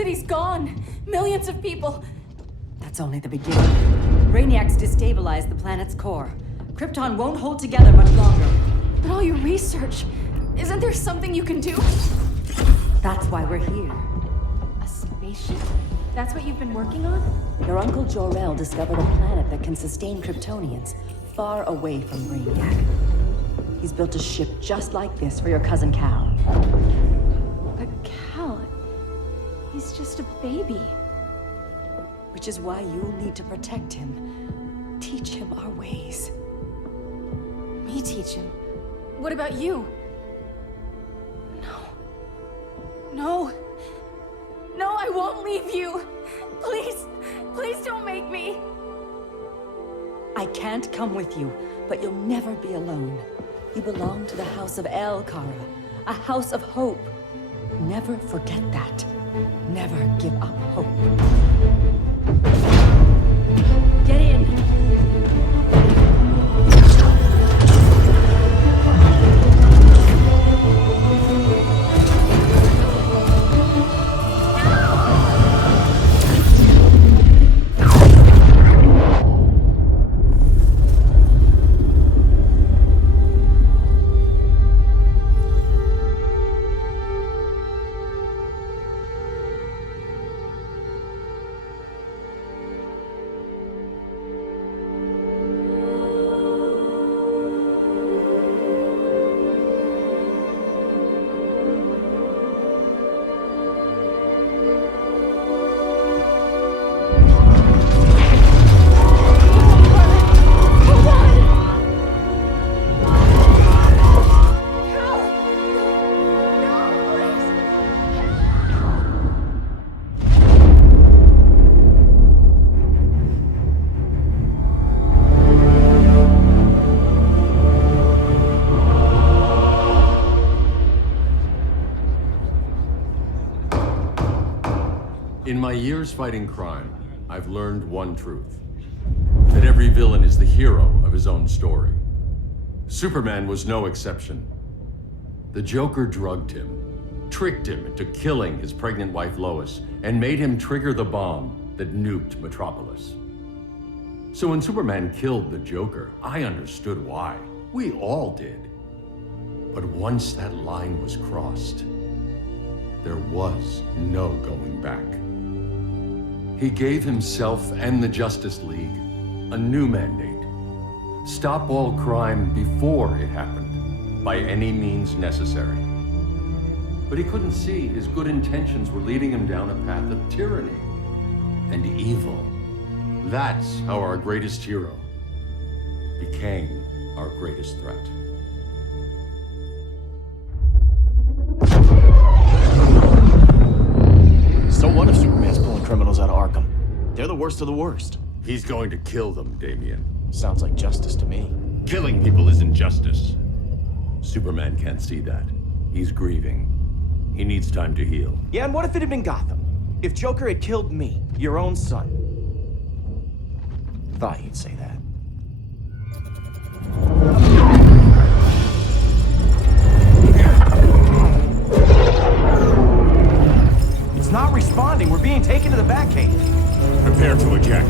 city's gone. Millions of people. That's only the beginning. Brainiacs destabilized the planet's core. Krypton won't hold together much longer. But all your research, isn't there something you can do? That's why we're here. A spaceship? That's what you've been working on? Your uncle Jor-El discovered a planet that can sustain Kryptonians, far away from Brainiac. He's built a ship just like this for your cousin Cal. But Cal, he's just a baby. Which is why you'll need to protect him. Teach him our ways. Me teach him? What about you? No, I won't leave you. Please don't make me. I can't come with you, but you'll never be alone. You belong to the House of El, Kara, a house of hope. Never forget that. Never give up hope. Get in. In my years fighting crime, I've learned one truth. That every villain is the hero of his own story. Superman was no exception. The Joker drugged him, tricked him into killing his pregnant wife Lois, and made him trigger the bomb that nuked Metropolis. So when Superman killed the Joker, I understood why. We all did. But once that line was crossed, there was no going back. He gave himself and the Justice League a new mandate. Stop all crime before it happened, by any means necessary. But he couldn't see his good intentions were leading him down a path of tyranny and evil. That's how our greatest hero became our greatest threat. So what if Superman's pulling criminals out of Arkham? They're the worst of the worst. He's going to kill them, Damian. Sounds like justice to me. Killing people isn't justice. Superman can't see that. He's grieving. He needs time to heal. Yeah, and what if it had been Gotham? If Joker had killed me, your own son? Thought you'd say that. It's not responding. We're being taken to the Batcave. Prepare to eject.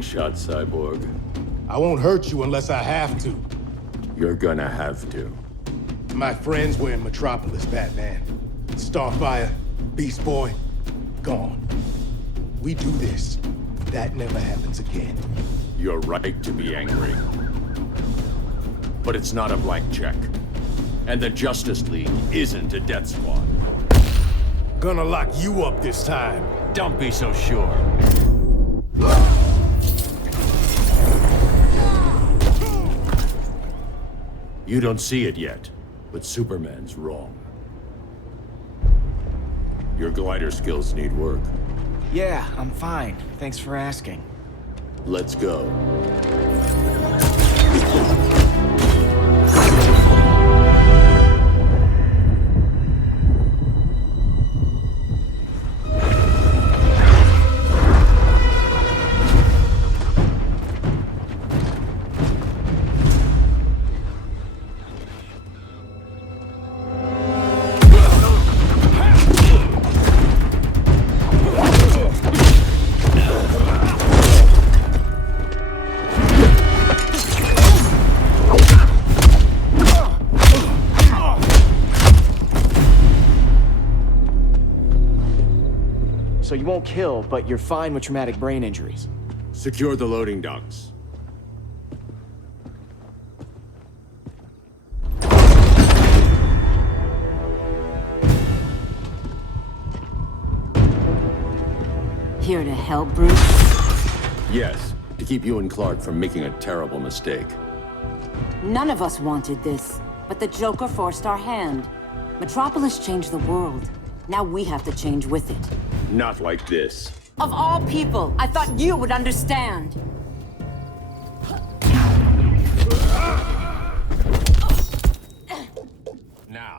Shot, Cyborg. I won't hurt you unless I have to. You're gonna have to. My friends were in Metropolis, Batman. Starfire, Beast Boy, gone. We do this. That never happens again. You're right to be angry. But it's not a blank check. And the Justice League isn't a death squad. Gonna lock you up this time. Don't be so sure. You don't see it yet, but Superman's wrong. Your glider skills need work. Yeah, I'm fine. Thanks for asking. Let's go. So you won't kill, but you're fine with traumatic brain injuries. Secure the loading docks. Here to help, Bruce? Yes, to keep you and Clark from making a terrible mistake. None of us wanted this, but the Joker forced our hand. Metropolis changed the world. Now we have to change with it. Not like this. Of all people, I thought you would understand. Now.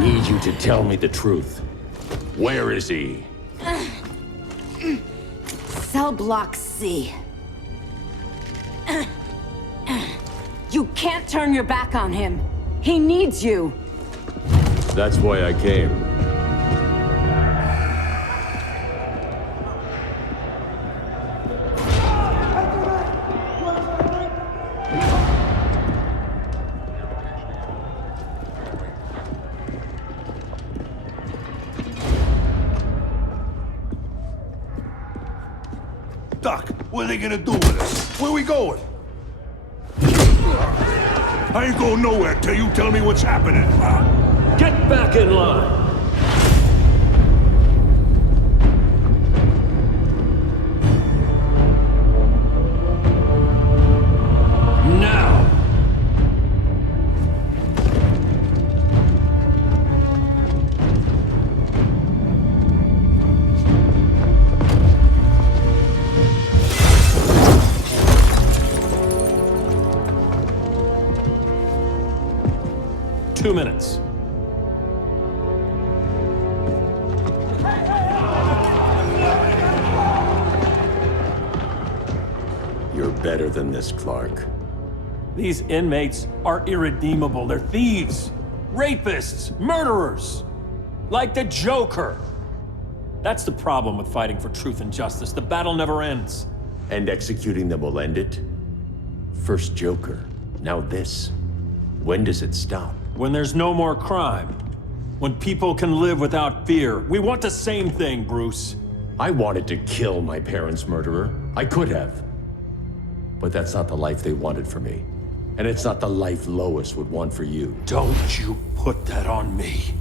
'Need you to tell me the truth. Where is he? Cell block C. You can't turn your back on him. He needs you. That's why I came. Doc, what are they gonna do with us? Where we going? I ain't going nowhere till you tell me what's happening. Get back in line! Now! Two minutes. You're better than this, Clark. These inmates are irredeemable. They're thieves, rapists, murderers. Like the Joker. That's the problem with fighting for truth and justice. The battle never ends. And executing them will end it? First Joker, now this. When does it stop? When there's no more crime. When people can live without fear. We want the same thing, Bruce. I wanted to kill my parents' murderer. I could have. But that's not the life they wanted for me. And it's not the life Lois would want for you. Don't you put that on me.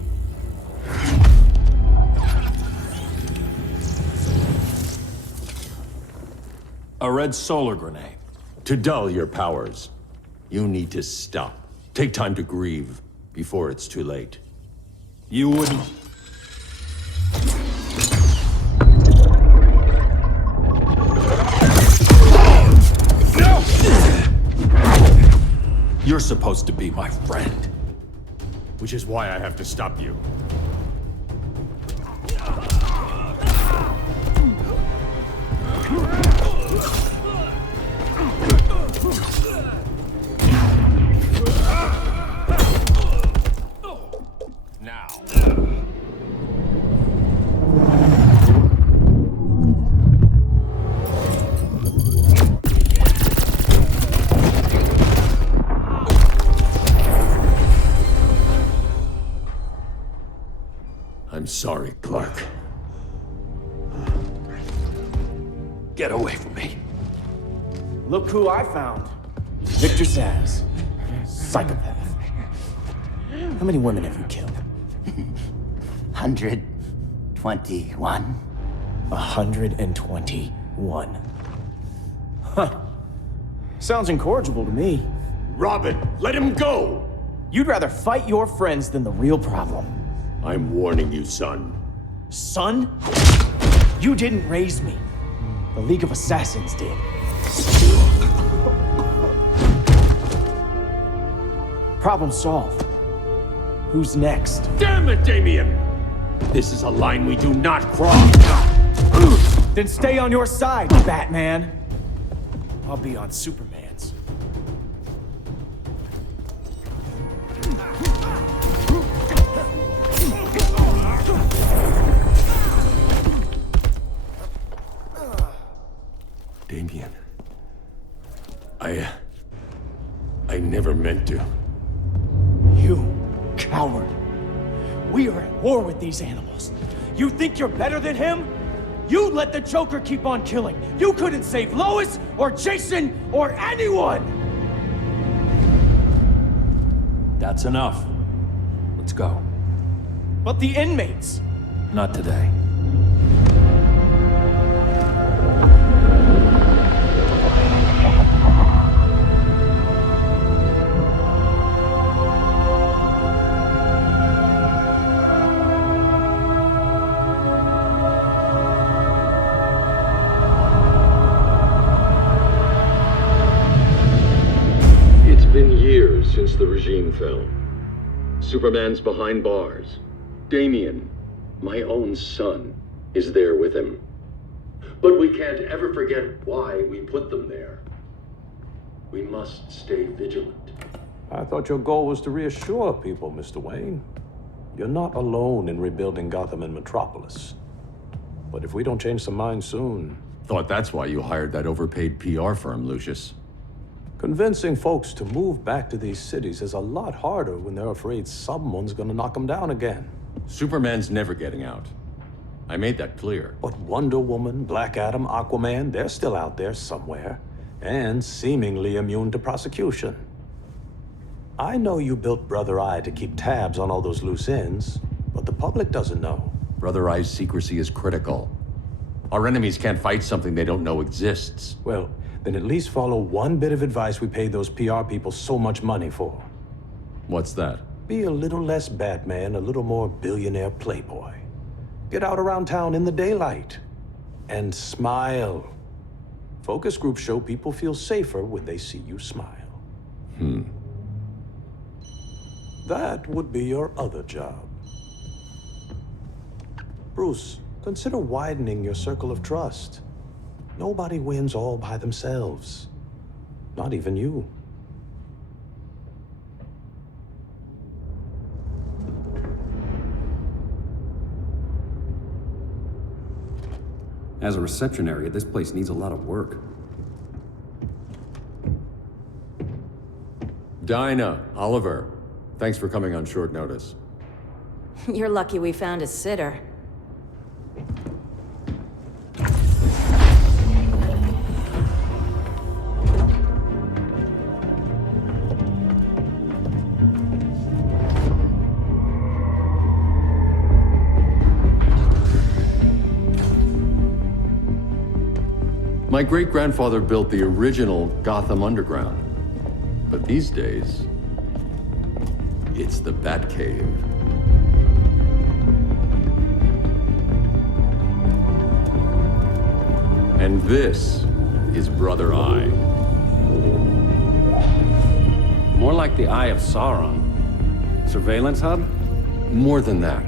A red solar grenade. To dull your powers, you need to stop. Take time to grieve before it's too late. You wouldn't... No! You're supposed to be my friend. Which is why I have to stop you. Now. I'm sorry, Clark. Get away from me. Look who I found. Victor Zsasz. Psychopath. How many women have you killed? 121. 121. Huh. Sounds incorrigible to me. Robin, let him go! You'd rather fight your friends than the real problem. I'm warning you, son. Son? You didn't raise me. The League of Assassins did. Problem solved. Who's next? Damn it, Damien! This is a line we do not cross. Then stay on your side, Batman. I'll be on Superman's. Damien. I never meant to. You coward. We are at war with these animals. You think you're better than him? You let the Joker keep on killing. You couldn't save Lois, or Jason, or anyone! That's enough. Let's go. But the inmates. Not today. It's been years since the regime fell. Superman's behind bars. Damien, my own son, is there with him. But we can't ever forget why we put them there. We must stay vigilant. I thought your goal was to reassure people, Mr. Wayne. You're not alone in rebuilding Gotham and Metropolis. But if we don't change some minds soon... Thought that's why you hired that overpaid PR firm, Lucius. Convincing folks to move back to these cities is a lot harder when they're afraid someone's gonna knock them down again. Superman's never getting out. I made that clear. But Wonder Woman, Black Adam, Aquaman, they're still out there somewhere, and seemingly immune to prosecution. I know you built Brother Eye to keep tabs on all those loose ends, but the public doesn't know. Brother Eye's secrecy is critical. Our enemies can't fight something they don't know exists. Well, then at least follow one bit of advice we paid those PR people so much money for. What's that? Be a little less Batman, a little more billionaire playboy. Get out around town in the daylight. And smile. Focus groups show people feel safer when they see you smile. That would be your other job. Bruce, consider widening your circle of trust. Nobody wins all by themselves. Not even you. As a reception area, this place needs a lot of work. Dinah, Oliver, thanks for coming on short notice. You're lucky we found a sitter. My great-grandfather built the original Gotham Underground. But these days, it's the Batcave. And this is Brother Eye. More like the Eye of Sauron. Surveillance hub? More than that.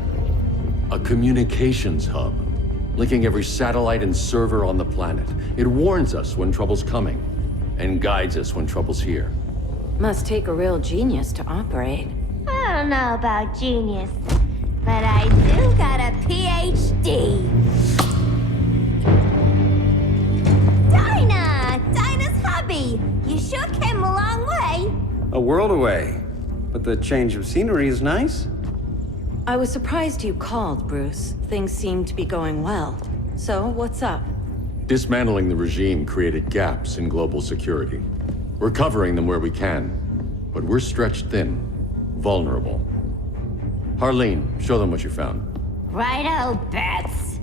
A communications hub, linking every satellite and server on the planet. It warns us when trouble's coming, and guides us when trouble's here. Must take a real genius to operate. I don't know about genius, but I do got a PhD. Dinah's hubby. You sure came a long way. A world away. But the change of scenery is nice. I was surprised you called, Bruce. Things seem to be going well. So, what's up? Dismantling the regime created gaps in global security. We're covering them where we can, but we're stretched thin, vulnerable. Harleen, show them what you found. Righto, Bats.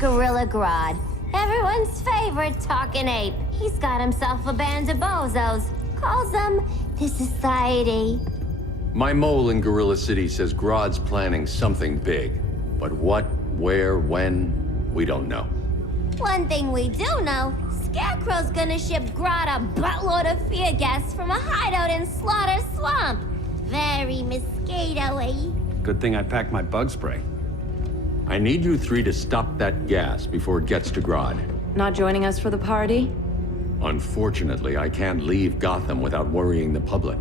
Gorilla Grodd. Everyone's favorite talking ape. He's got himself a band of bozos. Calls them the Society. My mole in Gorilla City says Grodd's planning something big. But what, where, when, we don't know. One thing we do know, Scarecrow's gonna ship Grodd a buttload of fear gas from a hideout in Slaughter Swamp. Very mosquito-y. Good thing I packed my bug spray. I need you three to stop that gas before it gets to Grodd. Not joining us for the party? Unfortunately, I can't leave Gotham without worrying the public.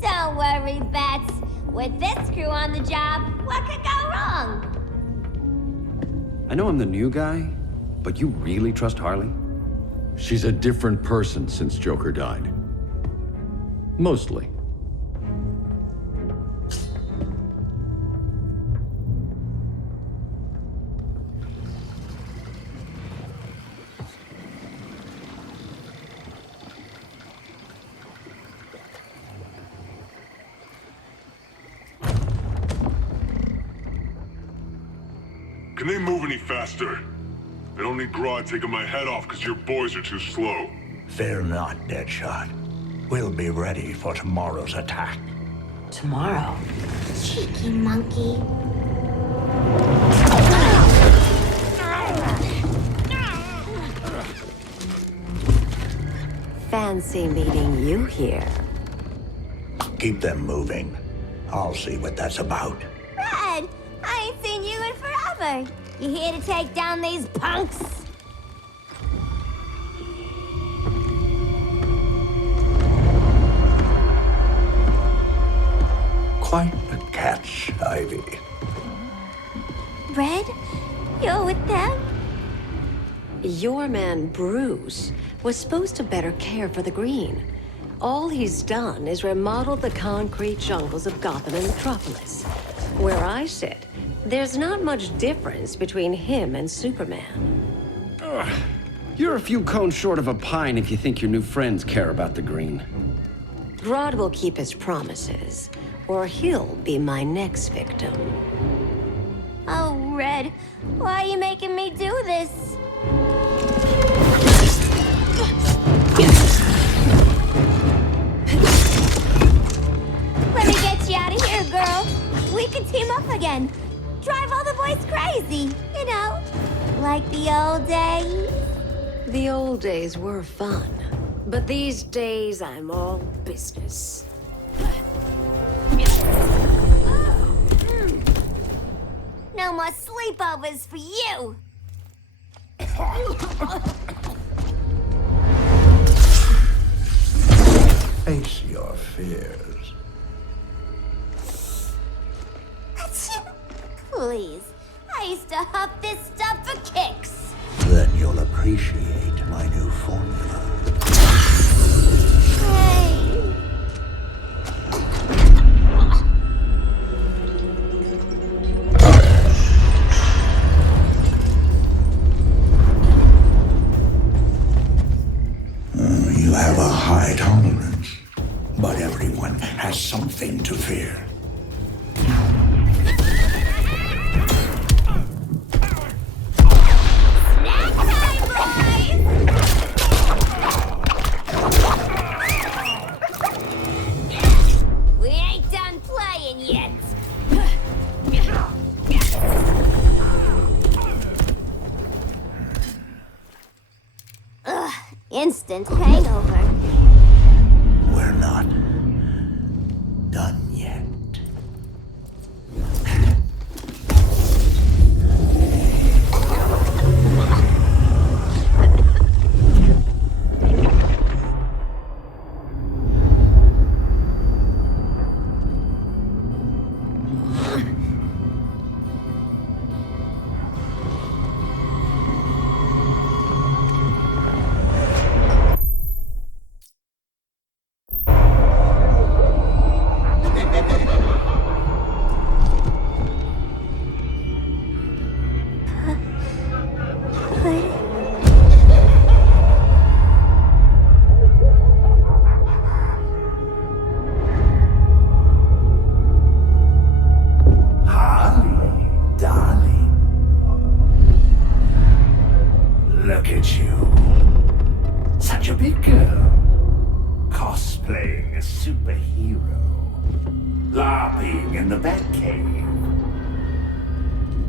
Don't worry, Bats. With this crew on the job, what could go wrong? I know I'm the new guy, but you really trust Harley? She's a different person since Joker died. Mostly. Can they move any faster? I don't need Grodd taking my head off because your boys are too slow. Fear not, Deadshot. We'll be ready for tomorrow's attack. Tomorrow? Cheeky monkey. Fancy meeting you here. Keep them moving. I'll see what that's about. Red, I ain't seen you in forever. You here to take down these punks? Quite a catch, Ivy. Red, you're with them? Your man, Bruce, was supposed to better care for the green. All he's done is remodel the concrete jungles of Gotham and Metropolis. Where I sit, there's not much difference between him and Superman. You're a few cones short of a pine if you think your new friends care about the green. Grodd will keep his promises, or he'll be my next victim. Oh, Red, why are you making me do this? Let me get you out of here, girl. We can team up again. Drive all the boys crazy, you know, like the old days. The old days were fun, but these days I'm all business. No more sleepovers for you. Face your fears. Please, I used to huff this stuff for kicks. Then you'll appreciate my new formula. Hey. You have a high tolerance, but everyone has something to fear. We ain't done playing yet. Ugh, instant hangover. We're not done yet. LARPing in the Batcave.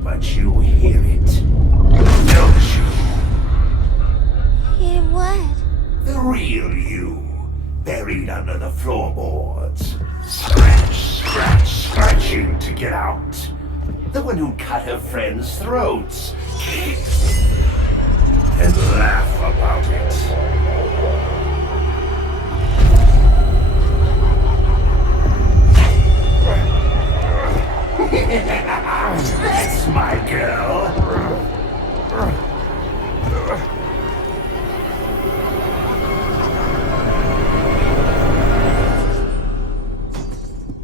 But you hear it, don't you? Hear what? The real you, buried under the floorboards. Scratching to get out. The one who cut her friends' throats. And laugh about it. That's my girl.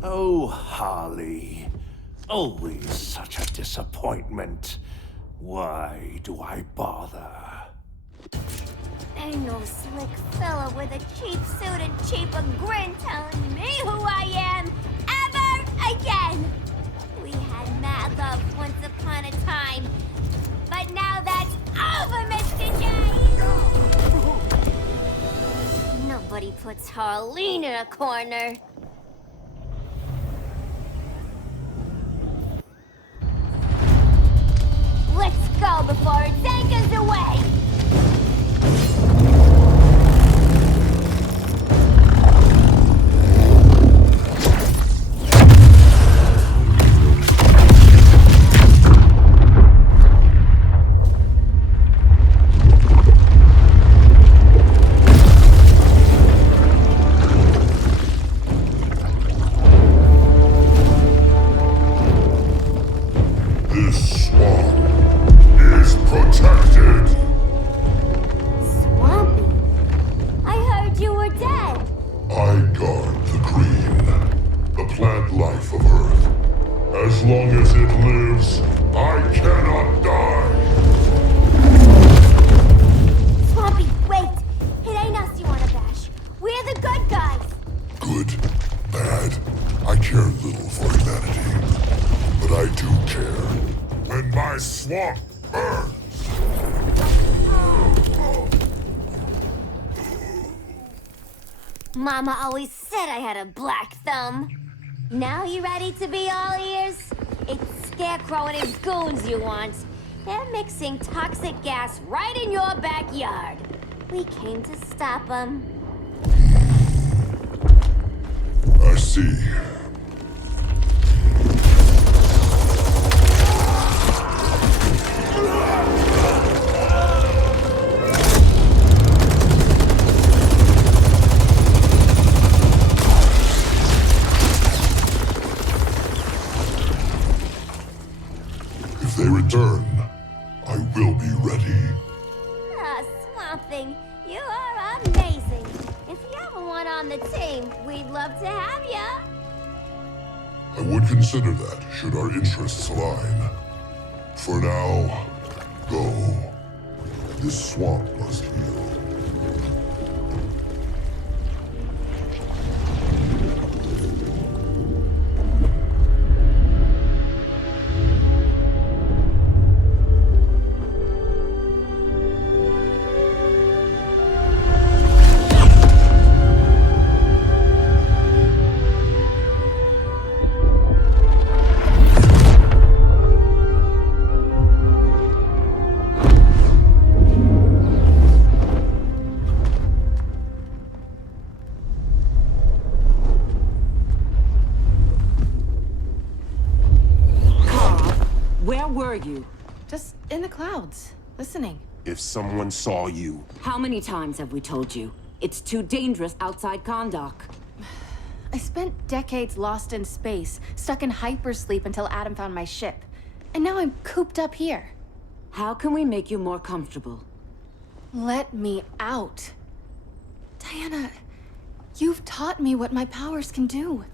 Oh, Harley. Always such a disappointment. Why do I bother? Ain't no slick fella with a cheap suit and cheaper grin telling me who I am ever again. We had mad love once upon a time, but now that's over, Mr. J. Nobody puts Harleen in a corner. Let's go before it takes us away! This swamp is protected. Swampy? I heard you were dead. I guard the green, the plant life of Earth. As long as it lives, I cannot die. Swampy, wait! It ain't us you wanna bash. We're the good guys. Good, bad, I care little for humanity. But I do care when my swamp burns. Mama always said I had a black thumb. Now you ready to be all ears? It's Scarecrow and his goons you want. They're mixing toxic gas right in your backyard. We came to stop them. I see. If they return, I will be ready. Ah, Swamp Thing, you are amazing. If you ever want on the team, we'd love to have ya. I would consider that, should our interests align. For now, go. This swamp must heal. Where were you? Just in the clouds, listening. If someone saw you, How many times have we told you? It's too dangerous outside Kondak. I spent decades lost in space, stuck in hypersleep until Adam found my ship. And now I'm cooped up here. How can we make you more comfortable? Let me out. Diana, you've taught me what my powers can do.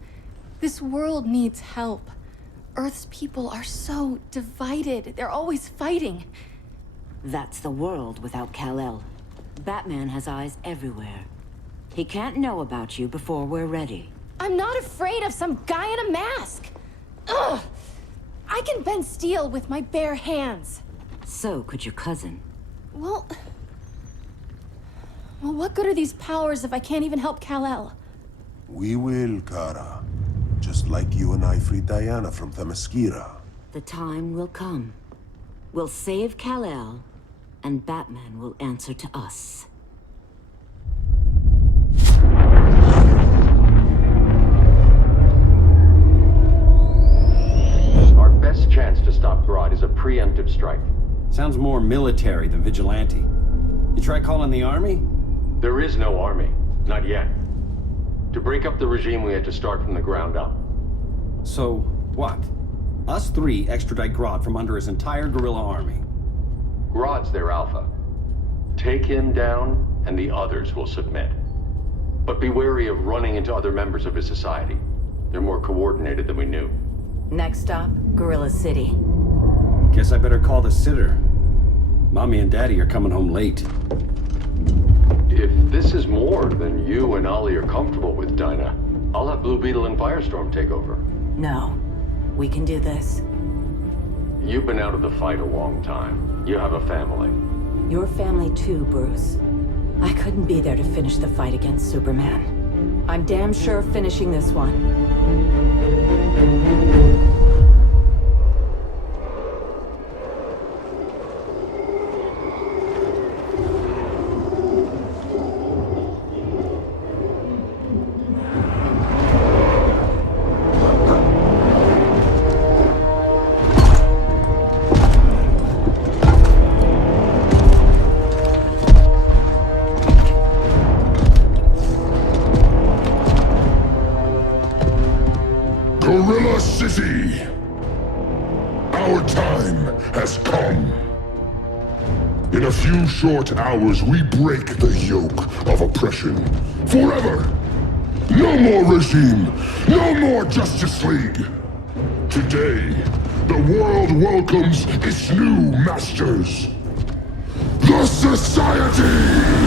This world needs help. Earth's people are so divided. They're always fighting. That's the world without Kal-El. Batman has eyes everywhere. He can't know about you before we're ready. I'm not afraid of some guy in a mask. Ugh! I can bend steel with my bare hands. So could your cousin. Well, what good are these powers if I can't even help Kal-El? we will, Kara. Just like you and I freed Diana from Themyscira. The time will come. We'll save Kal-El, and Batman will answer to us. Our best chance to stop Grodd is a preemptive strike. Sounds more military than vigilante. You try calling the army? There is no army. Not yet. To break up the regime, we had to start from the ground up. So, what? Us three extradite Grodd from under his entire guerrilla army. Grodd's their alpha. Take him down, and the others will submit. But be wary of running into other members of his society. They're more coordinated than we knew. Next stop, Gorilla City. Guess I better call the sitter. Mommy and Daddy are coming home late. If this is more than you and Ollie are comfortable with, Dinah, I'll have Blue Beetle and Firestorm take over. No. We can do this. You've been out of the fight a long time. You have a family. Your family too, Bruce. I couldn't be there to finish the fight against Superman. I'm damn sure finishing this one. Gorilla City! Our time has come. In a few short hours, we break the yoke of oppression. Forever! No more regime! No more Justice League! Today, the world welcomes its new masters. The Society!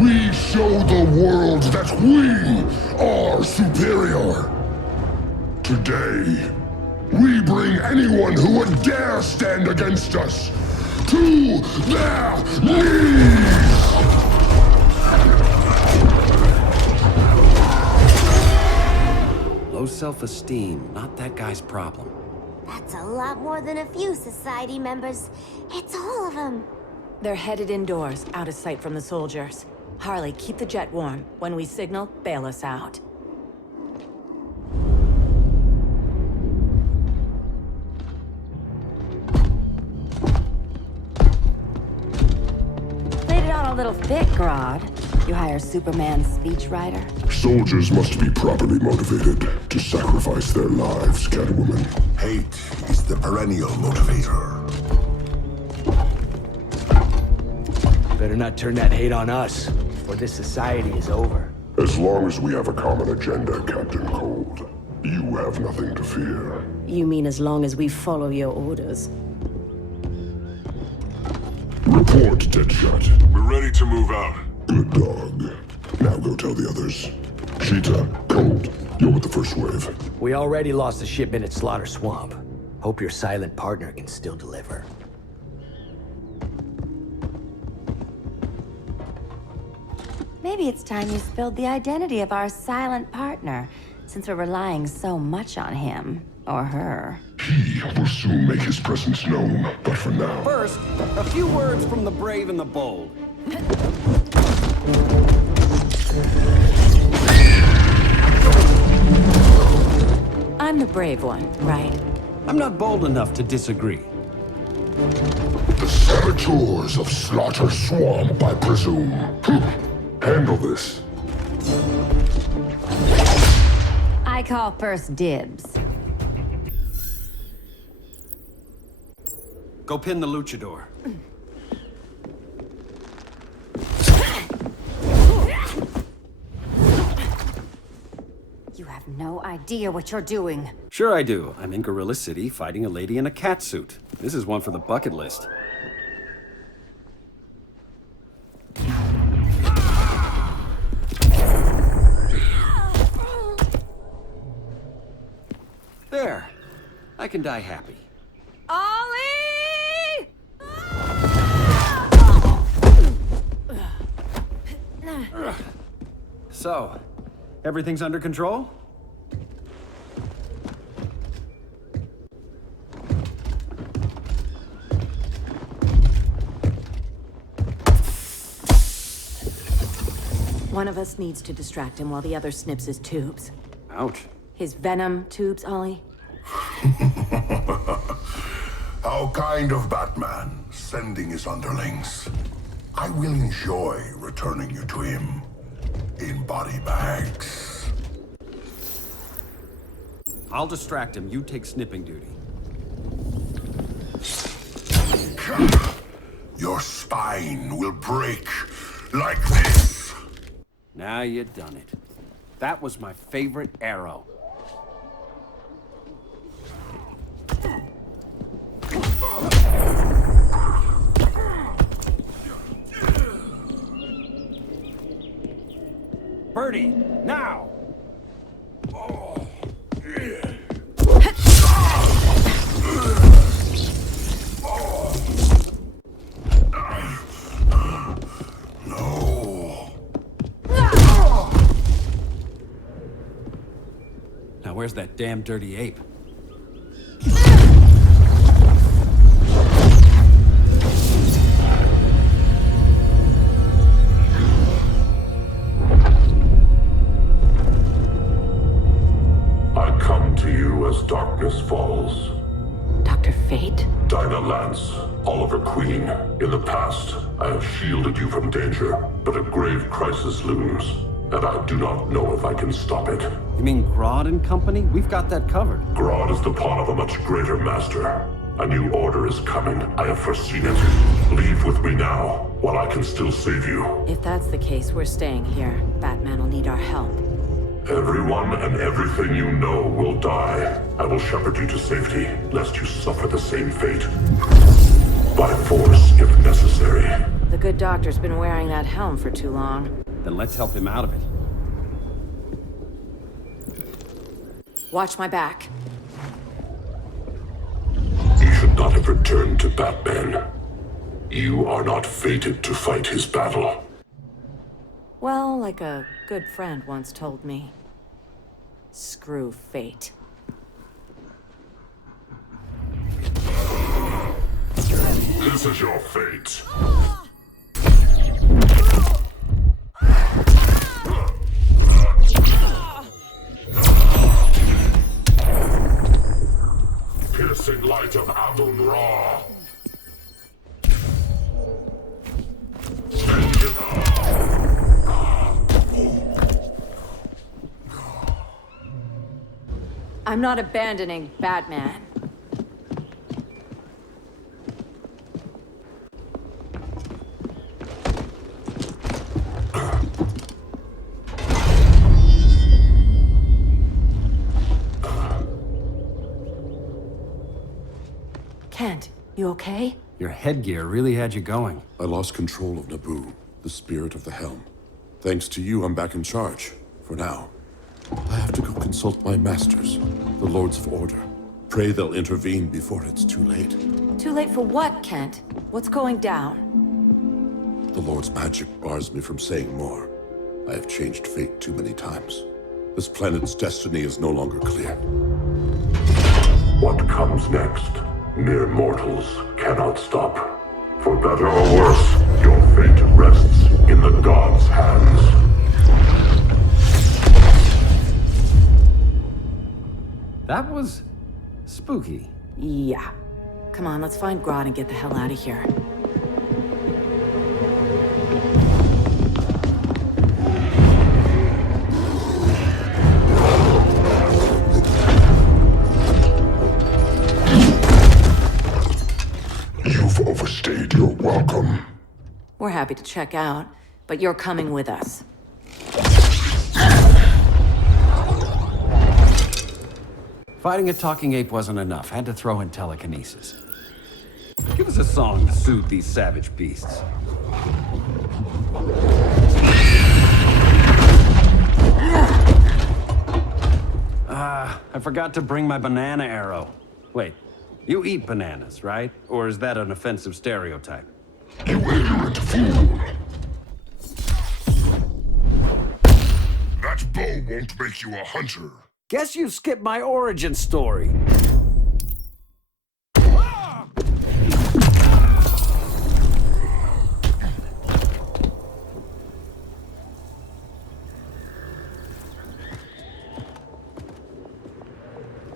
We show the world that we are superior. Today, we bring anyone who would dare stand against us to their knees! Low self-esteem, not that guy's problem. That's a lot more than a few society members. It's all of them. They're headed indoors, out of sight from the soldiers. Harley, keep the jet warm. When we signal, bail us out. Played it on a little thick, Grodd. You hire Superman's speechwriter? Soldiers must be properly motivated to sacrifice their lives, Catwoman. Hate is the perennial motivator. Better not turn that hate on us, or this society is over. As long as we have a common agenda, Captain Cold, you have nothing to fear. You mean as long as we follow your orders? Report, Deadshot. We're ready to move out. Good dog. Now go tell the others. Cheetah, Cold, you're with the first wave. We already lost a shipment at Slaughter Swamp. Hope your silent partner can still deliver. Maybe it's time you spilled the identity of our silent partner, since we're relying so much on him, or her. He will soon make his presence known, but for now... First, a few words from the brave and the bold. I'm the brave one, right? I'm not bold enough to disagree. The saboteurs of Slaughter Swamp, I presume. Handle this. I call first dibs. Go pin the luchador. You have no idea what you're doing. Sure I do. I'm in Gorilla City fighting a lady in a cat suit. This is one for the bucket list. There. I can die happy. Ollie! So, everything's under control? One of us needs to distract him while the other snips his tubes. Ouch. His venom tubes, Ollie? How kind of Batman, sending his underlings. I will enjoy returning you to him in body bags. I'll distract him. You take snipping duty. Your spine will break like this. Now you done it. That was my favorite arrow. Birdie, now! No. Now where's that damn dirty ape? Darkness falls. Dr. Fate? Dinah Lance, Oliver Queen. In the past, I have shielded you from danger, but a grave crisis looms, and I do not know if I can stop it. You mean Grodd and company? We've got that covered. Grodd is the pawn of a much greater master. A new order is coming. I have foreseen it. Leave with me now, while I can still save you. If that's the case, we're staying here. Batman will need our help. Everyone and everything you know will die. I will shepherd you to safety, lest you suffer the same fate. By force, if necessary. The good doctor's been wearing that helm for too long. Then let's help him out of it. Watch my back. You should not have returned to Batman. You are not fated to fight his battle. Well, like a good friend once told me. Screw fate. This is your fate. Piercing light of Amun-Ra. I'm not abandoning Batman. Kent, you okay? Your headgear really had you going. I lost control of Naboo, the spirit of the helm. Thanks to you, I'm back in charge. For now. I have to go consult my masters, the Lords of Order. Pray they'll intervene before it's too late. Too late for what, Kent? What's going down? The Lord's magic bars me from saying more. I have changed fate too many times. This planet's destiny is no longer clear. What comes next? Mere mortals cannot stop. For better or worse, your fate rests in the gods' hands. That was spooky. Yeah. Come on, let's find Grodd and get the hell out of here. You've overstayed your welcome. We're happy to check out, but you're coming with us. Fighting a talking ape wasn't enough. Had to throw in telekinesis. Give us a song to soothe these savage beasts. I forgot to bring my banana arrow. Wait, you eat bananas, right? Or is that an offensive stereotype? You ignorant fool! That bow won't make you a hunter. Guess you skipped my origin story.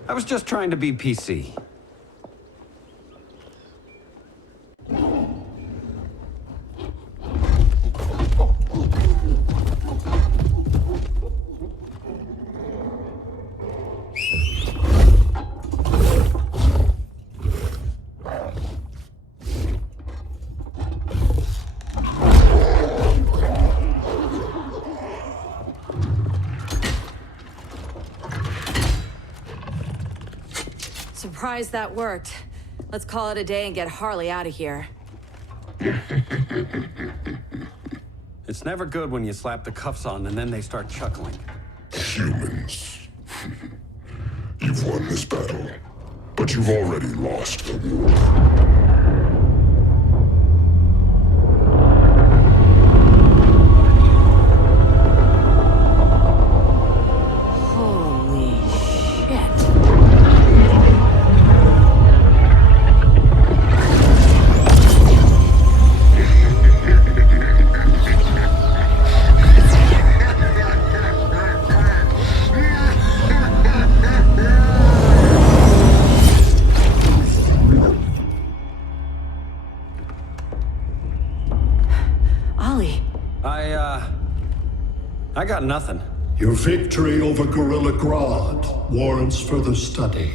I was just trying to be PC. Surprised that worked. Let's call it a day and get Harley out of here. It's never good when you slap the cuffs on and then they start chuckling. Humans. You've won this battle, but you've already lost the war. I got nothing. Your victory over Gorilla Grodd warrants further study.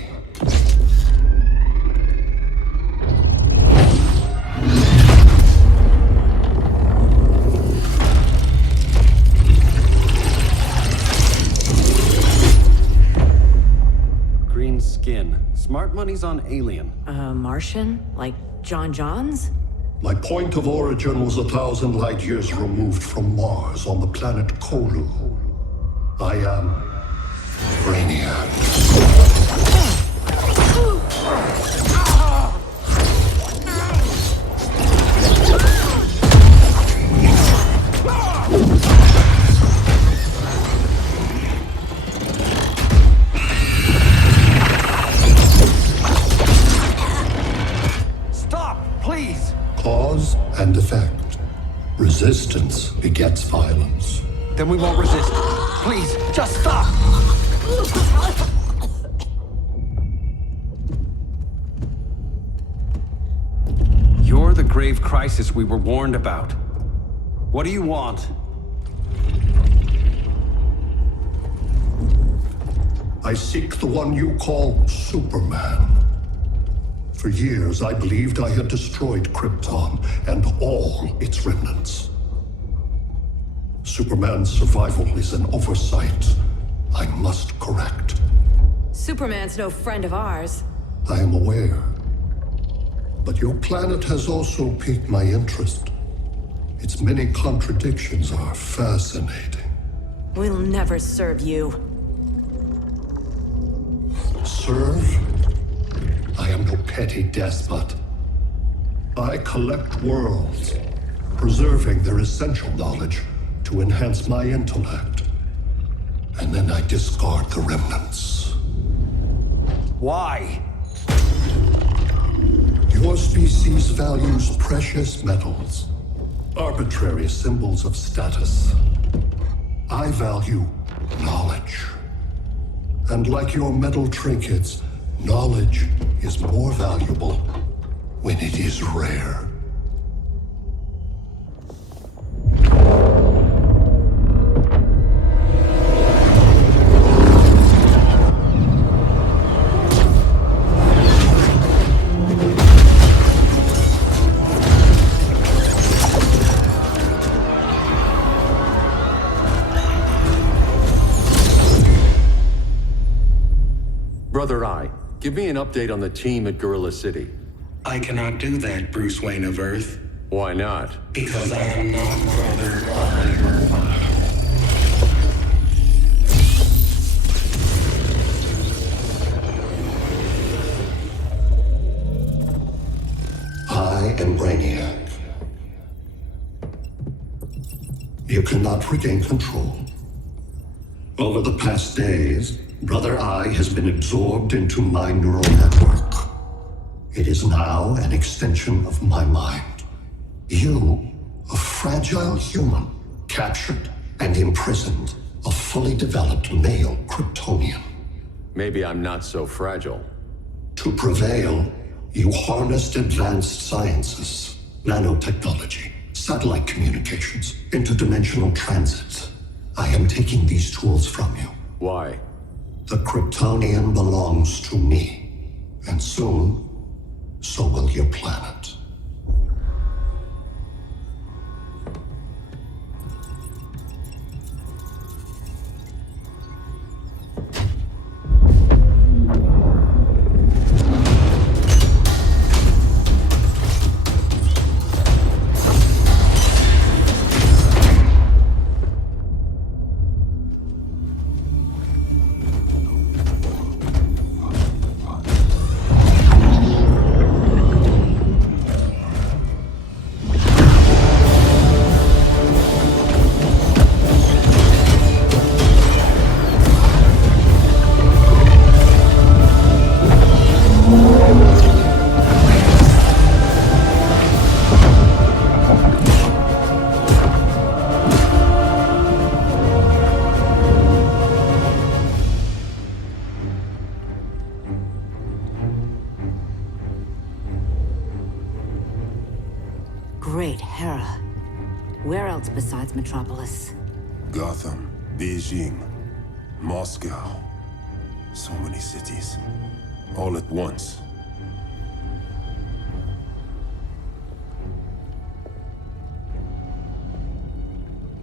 Green skin. Smart money's on alien. Martian? Like John Johns? My point of origin was 1,000 light years removed from Mars on the planet Kolu. I am Brainiac. Stop, please! Cause and effect. Resistance begets violence. Then we won't resist. Please, just stop! You're the grave crisis we were warned about. What do you want? I seek the one you call Superman. For years, I believed I had destroyed Krypton and all its remnants. Superman's survival is an oversight I must correct. Superman's no friend of ours. I am aware. But your planet has also piqued my interest. Its many contradictions are fascinating. We'll never serve you. Serve? I am no petty despot. I collect worlds, preserving their essential knowledge to enhance my intellect. And then I discard the remnants. Why? Your species values precious metals, arbitrary symbols of status. I value knowledge. And like your metal trinkets, knowledge is more valuable when it is rare. Brother Eye, give me an update on the team at Gorilla City. I cannot do that, Bruce Wayne of Earth. Why not? Because I am not Brother Eye. You cannot regain control. Over the past days, Brother Eye has been absorbed into my neural network. It is now an extension of my mind. You, a fragile human, captured and imprisoned a fully developed male Kryptonian. Maybe I'm not so fragile. To prevail, you harnessed advanced sciences, nanotechnology, satellite communications, interdimensional transits. I am taking these tools from you. Why? The Kryptonian belongs to me, and soon, so will your planet. Great Hera. Where else besides Metropolis? Gotham, Beijing, Moscow. So many cities. All at once.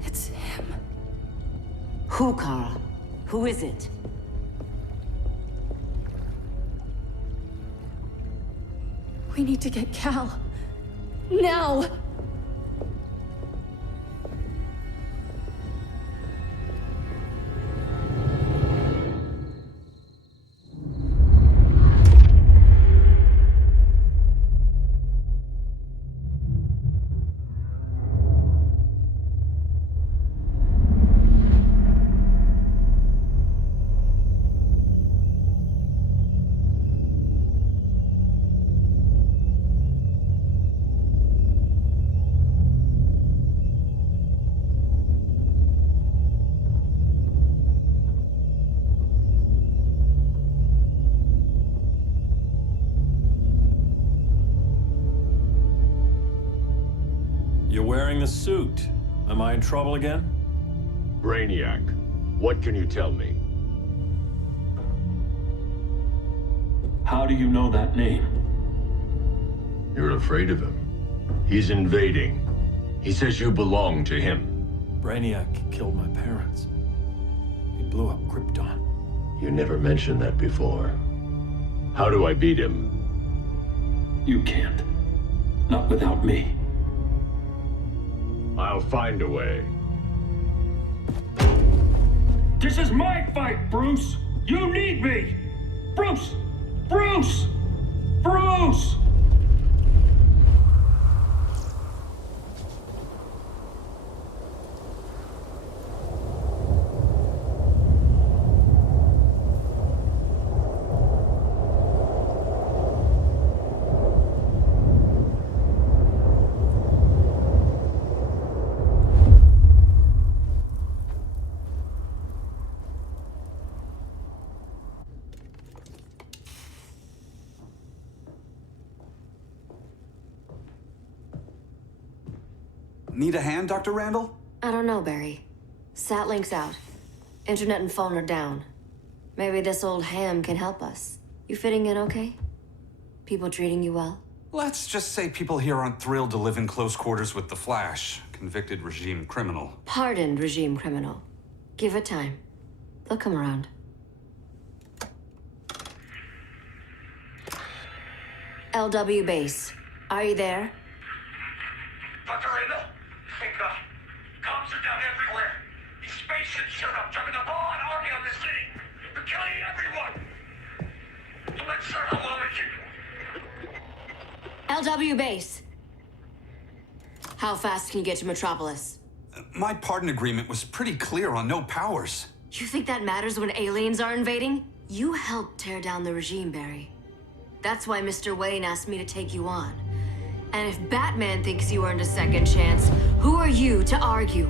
It's him. Who, Kara? Who is it? We need to get Cal. Now! You're wearing the suit. Am I in trouble again? Brainiac, what can you tell me? How do you know that name? You're afraid of him. He's invading. He says you belong to him. Brainiac killed my parents. He blew up Krypton. You never mentioned that before. How do I beat him? You can't. Not without me. I'll find a way. This is my fight, Bruce! You need me! Bruce! Bruce! Bruce! Need a hand, Dr. Randall? I don't know, Barry. Sat link's out. Internet and phone are down. Maybe this old ham can help us. You fitting in okay? People treating you well? Let's just say people here aren't thrilled to live in close quarters with the Flash, convicted regime criminal. Pardoned regime criminal. Give it time. They'll come around. LW base. Are you there? Dr. Randall? Thank God. Cops are down everywhere. These spaceships showed up, driving a raw army on this city. They're killing everyone. I'm not sure how long it can... LW base. How fast can you get to Metropolis? My pardon agreement was pretty clear on no powers. You think that matters when aliens are invading? You helped tear down the regime, Barry. That's why Mr. Wayne asked me to take you on. And if Batman thinks you earned a second chance, who are you to argue?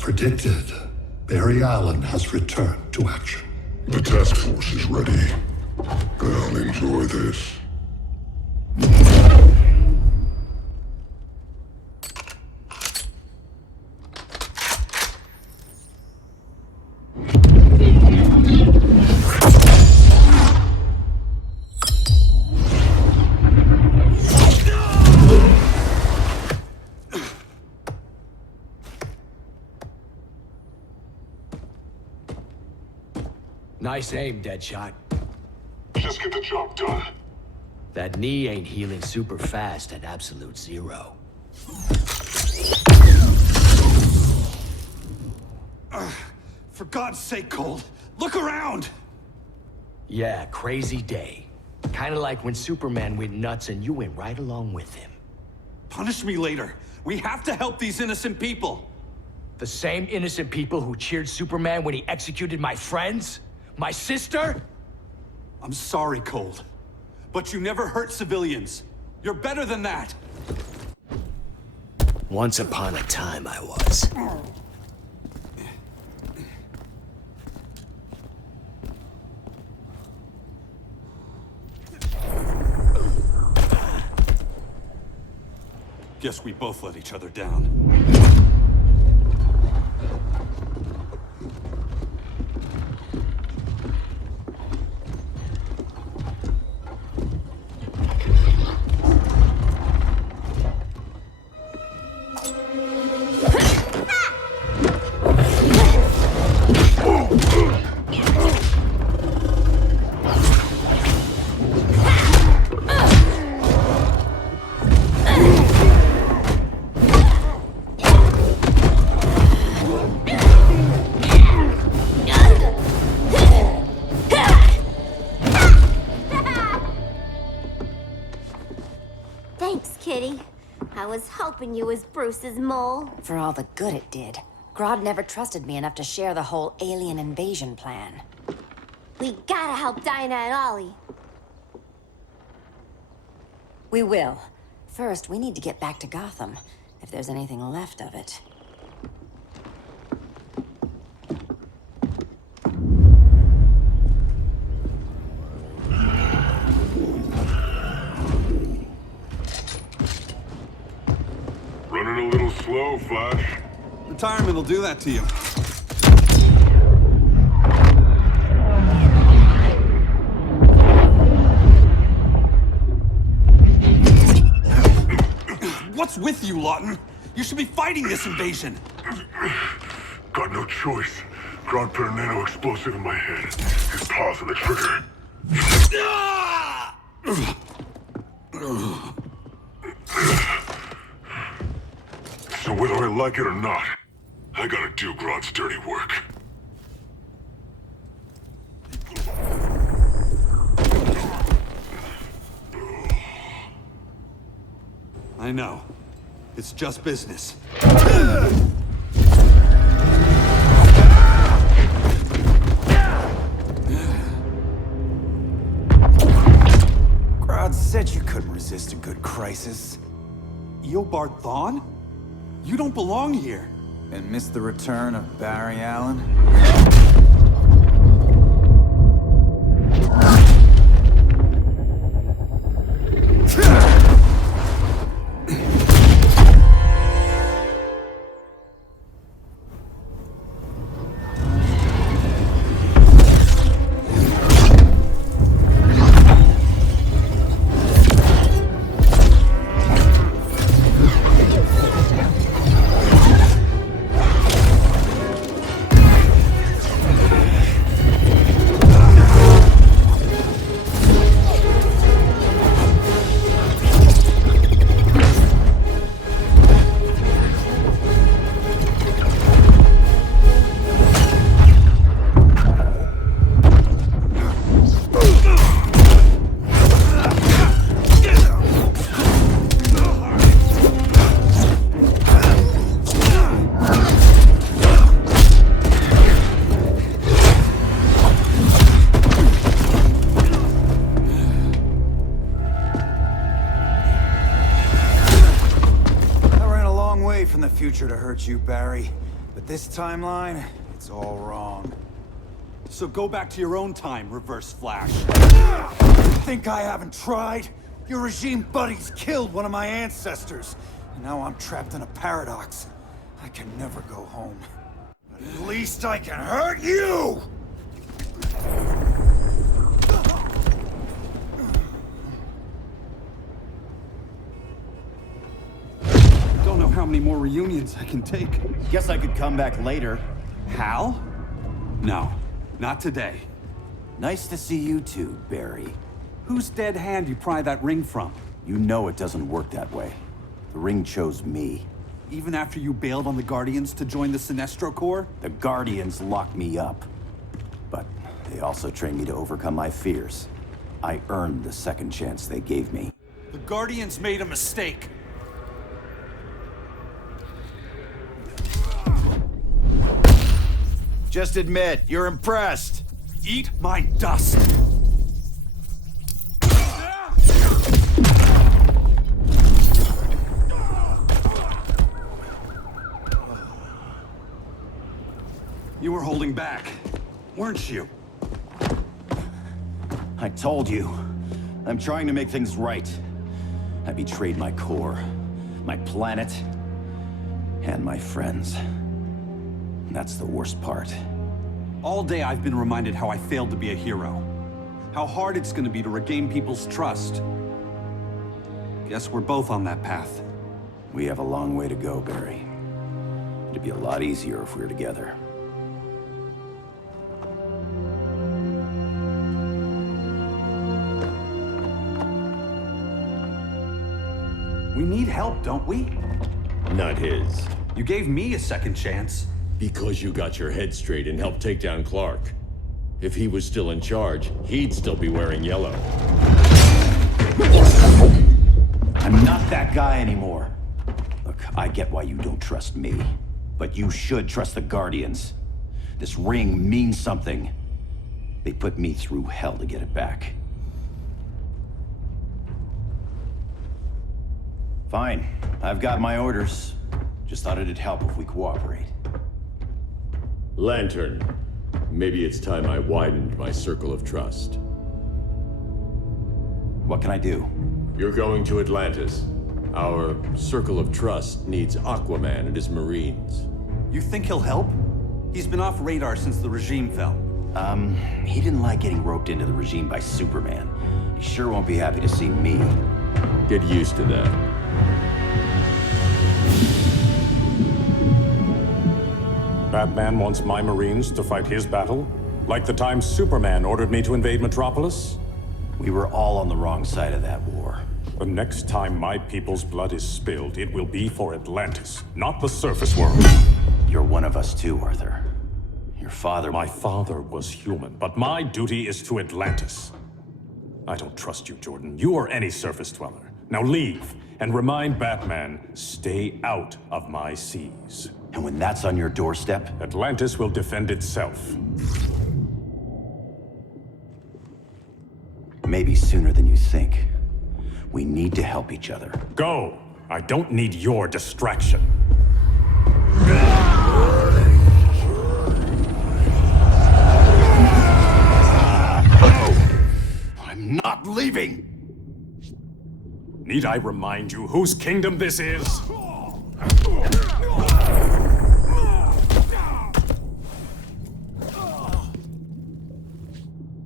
Predicted, Barry Allen has returned to action. The task force is ready. I'll enjoy this. Nice aim, Deadshot. Just get the job done. That knee ain't healing super fast at absolute zero. For God's sake, Cold, look around! Yeah, crazy day. Kinda like when Superman went nuts and you went right along with him. Punish me later. We have to help these innocent people. The same innocent people who cheered Superman when he executed my friends? My sister? I'm sorry, Cold. But you never hurt civilians. You're better than that. Once upon a time, I was. Guess we both let each other down. Hoping you was Bruce's mole. For all the good it did. Grodd never trusted me enough to share the whole alien invasion plan. We gotta help Dinah and Ollie. We will. First, we need to get back to Gotham, if there's anything left of it. Running a little slow, Flash. Retirement will do that to you. What's with you, Lawton? You should be fighting this invasion. Got no choice. Grodd put a nano explosive in my head. His paws on the trigger. So whether I like it or not, I gotta do Grodd's dirty work. I know. It's just business. Grodd said you couldn't resist a good crisis. Eobard Thawne? You don't belong here. And miss the return of Barry Allen? from the future to hurt you, Barry. But this timeline, it's all wrong. So go back to your own time, Reverse Flash. Think I haven't tried? Your regime buddies killed one of my ancestors. And now I'm trapped in a paradox. I can never go home. But at least I can hurt you! Don't know how many more reunions I can take. Guess I could come back later. Hal? No, not today. Nice to see you too, Barry. Whose dead hand you pry that ring from? You know it doesn't work that way. The ring chose me. Even after you bailed on the Guardians to join the Sinestro Corps? The Guardians locked me up. But they also trained me to overcome my fears. I earned the second chance they gave me. The Guardians made a mistake. Just admit, you're impressed. Eat my dust! You were holding back, weren't you? I told you. I'm trying to make things right. I betrayed my core, my planet, and my friends. That's the worst part. All day I've been reminded how I failed to be a hero. How hard it's gonna be to regain people's trust. Guess we're both on that path. We have a long way to go, Barry. It'd be a lot easier if we were together. We need help, don't we? Not his. You gave me a second chance. Because you got your head straight and helped take down Clark. If he was still in charge, he'd still be wearing yellow. I'm not that guy anymore. Look, I get why you don't trust me. But you should trust the Guardians. This ring means something. They put me through hell to get it back. Fine. I've got my orders. Just thought it'd help if we cooperate. Lantern. Maybe it's time I widened my circle of trust. What can I do? You're going to Atlantis. Our circle of trust needs Aquaman and his Marines. You think he'll help? He's been off radar since the regime fell. He didn't like getting roped into the regime by Superman. He sure won't be happy to see me. Get used to that. Batman wants my Marines to fight his battle? Like the time Superman ordered me to invade Metropolis? We were all on the wrong side of that war. The next time my people's blood is spilled, it will be for Atlantis, not the surface world. You're one of us too, Arthur. Your father... My father was human, but my duty is to Atlantis. I don't trust you, Jordan. You or any surface dweller. Now leave, and remind Batman, stay out of my seas. And when that's on your doorstep? Atlantis will defend itself. Maybe sooner than you think. We need to help each other. Go! I don't need your distraction. I'm not leaving! Need I remind you whose kingdom this is?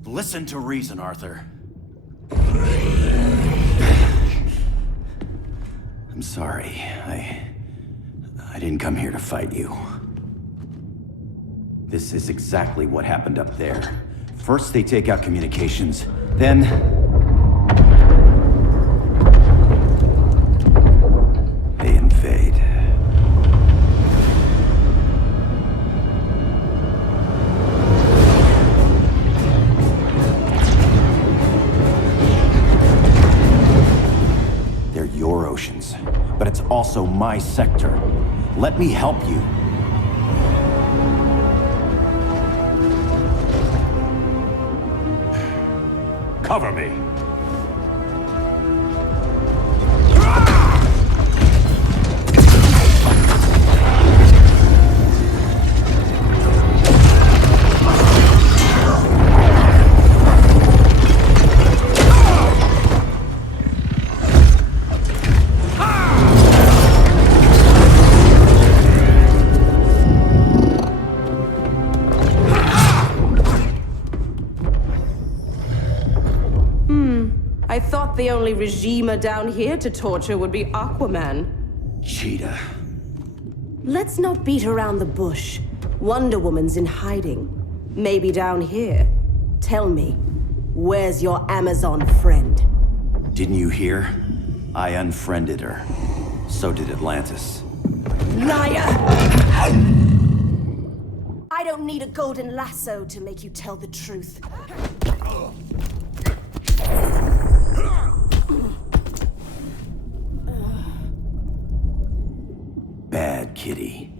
Listen to reason, Arthur. I'm sorry. I didn't come here to fight you. This is exactly what happened up there. First they take out communications, then... they invade. They're your oceans, but it's also my sector. Let me help you. Cover me. thought the only regimer down here to torture would be Aquaman. Cheetah. Let's not beat around the bush. Wonder Woman's in hiding. Maybe down here. Tell me, where's your Amazon friend? Didn't you hear? I unfriended her. So did Atlantis. Liar! I don't need a golden lasso to make you tell the truth. Bad kitty.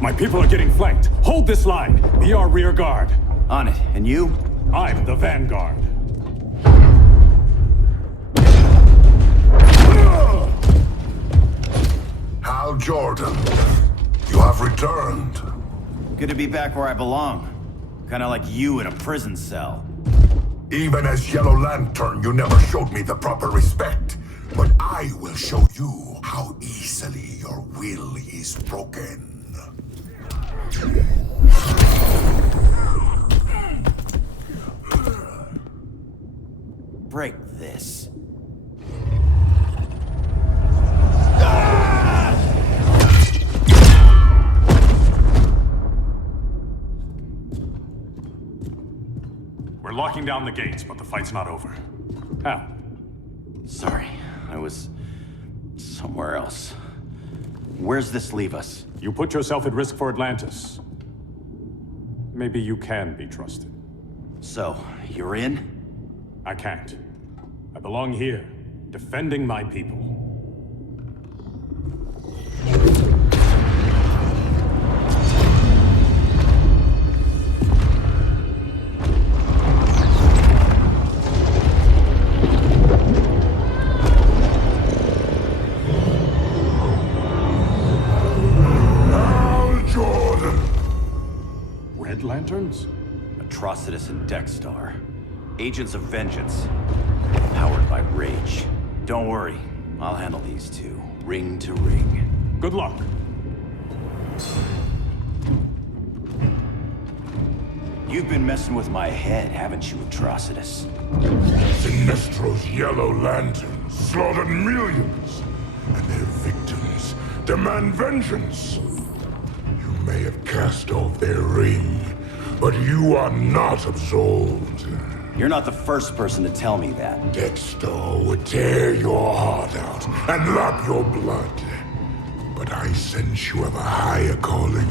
My people are getting flanked. Hold this line. Be our rear guard. On it. And you? I'm the vanguard. Hal Jordan, you have returned. Good to be back where I belong. Kinda like you in a prison cell. Even as Yellow Lantern, you never showed me the proper respect. But I will show you how easily your will is broken. Break this. We're locking down the gates, but the fight's not over. Hal. Sorry, I was somewhere else. Where's this leave us? You put yourself at risk for Atlantis. Maybe you can be trusted. So, you're in? I can't. I belong here, defending my people. Lanterns? Atrocitus and Dexstar. Agents of Vengeance. Powered by rage. Don't worry, I'll handle these two, ring to ring. Good luck. You've been messing with my head, haven't you, Atrocitus? Sinestro's Yellow Lantern slaughtered millions, and their victims demand vengeance. You may have cast off their ring, but you are not absolved. You're not the first person to tell me that. Dexter would tear your heart out and lap your blood. But I sense you have a higher calling.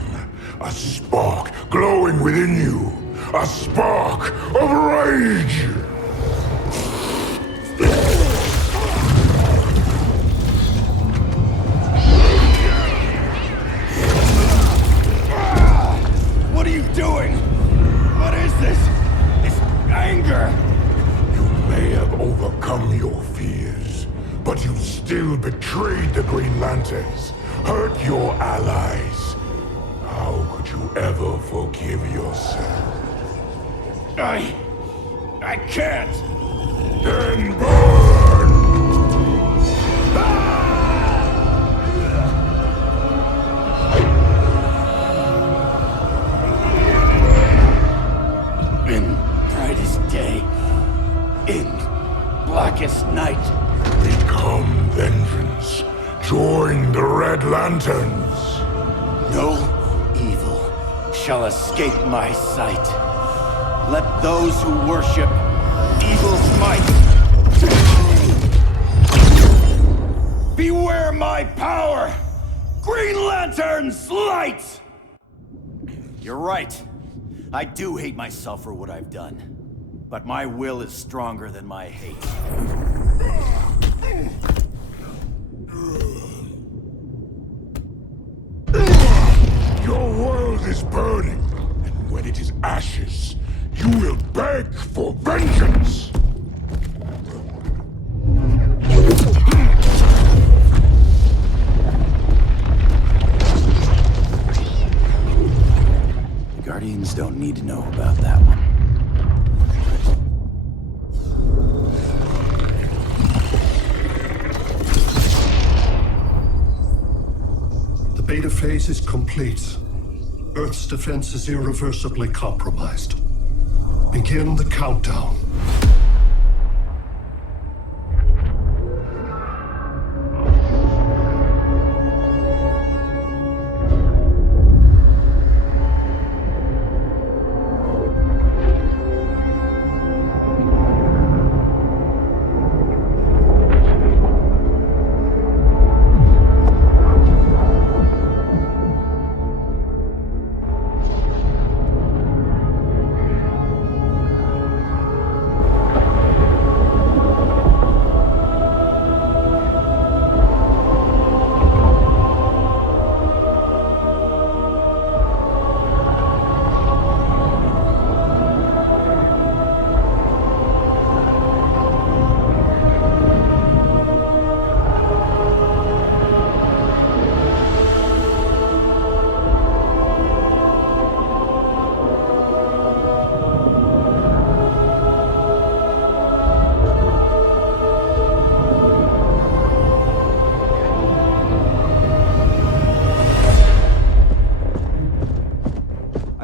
A spark glowing within you. A spark of rage! What are you doing? What is this? This anger! You may have overcome your fears, but you still betrayed the Green Lanterns, hurt your allies. How could you ever forgive yourself? I can't! Then burn! In brightest day, in blackest night. Become vengeance. Join the Red Lanterns. No evil shall escape my sight. Let those who worship evil's might beware my power! Green Lantern's light! You're right. I do hate myself for what I've done. But my will is stronger than my hate. Your world is burning, and when it is ashes, you will beg for vengeance! need to know about that one. The beta phase is complete. Earth's defense is irreversibly compromised. Begin the countdown.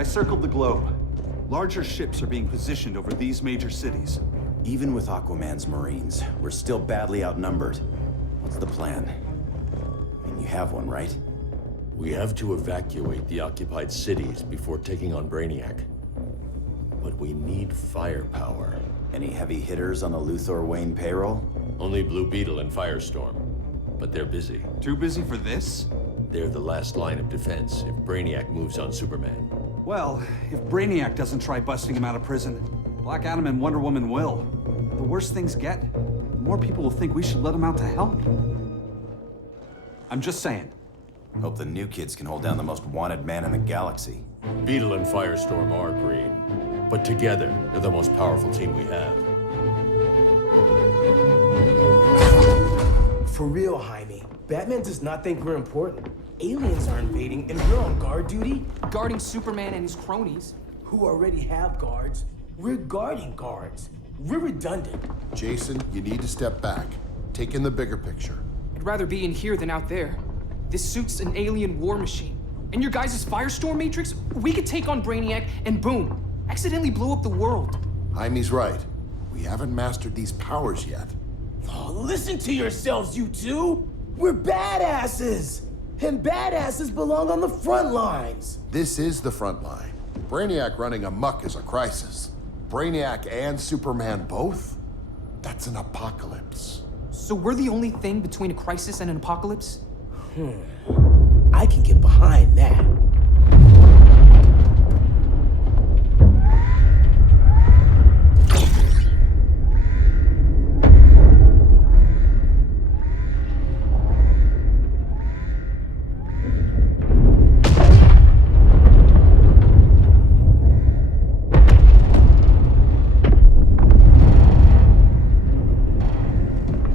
Circled the globe. Larger ships are being positioned over these major cities. Even with Aquaman's Marines, we're still badly outnumbered. What's the plan? I mean, you have one, right? We have to evacuate the occupied cities before taking on Brainiac. But we need firepower. Any heavy hitters on the Luthor Wayne payroll? Only Blue Beetle and Firestorm. But they're busy. Too busy for this? They're the last line of defense if Brainiac moves on Superman. Well, if Brainiac doesn't try busting him out of prison, Black Adam and Wonder Woman will. The worse things get, the more people will think we should let him out to help. I'm just saying. Hope the new kids can hold down the most wanted man in the galaxy. Beetle and Firestorm are green, but together, they're the most powerful team we have. For real, Jaime, Batman does not think we're important. Aliens are invading, and we're on guard duty? Guarding Superman and his cronies. Who already have guards. We're guarding guards. We're redundant. Jason, you need to step back. Take in the bigger picture. I'd rather be in here than out there. This suit's an alien war machine. And your guys' Firestorm Matrix, we could take on Brainiac and boom, accidentally blow up the world. Jaime's right. We haven't mastered these powers yet. Oh, listen to yourselves, you two! We're badasses! And badasses belong on the front lines! This is the front line. Brainiac running amok is a crisis. Brainiac and Superman both? That's an apocalypse. So we're the only thing between a crisis and an apocalypse? I can get behind that.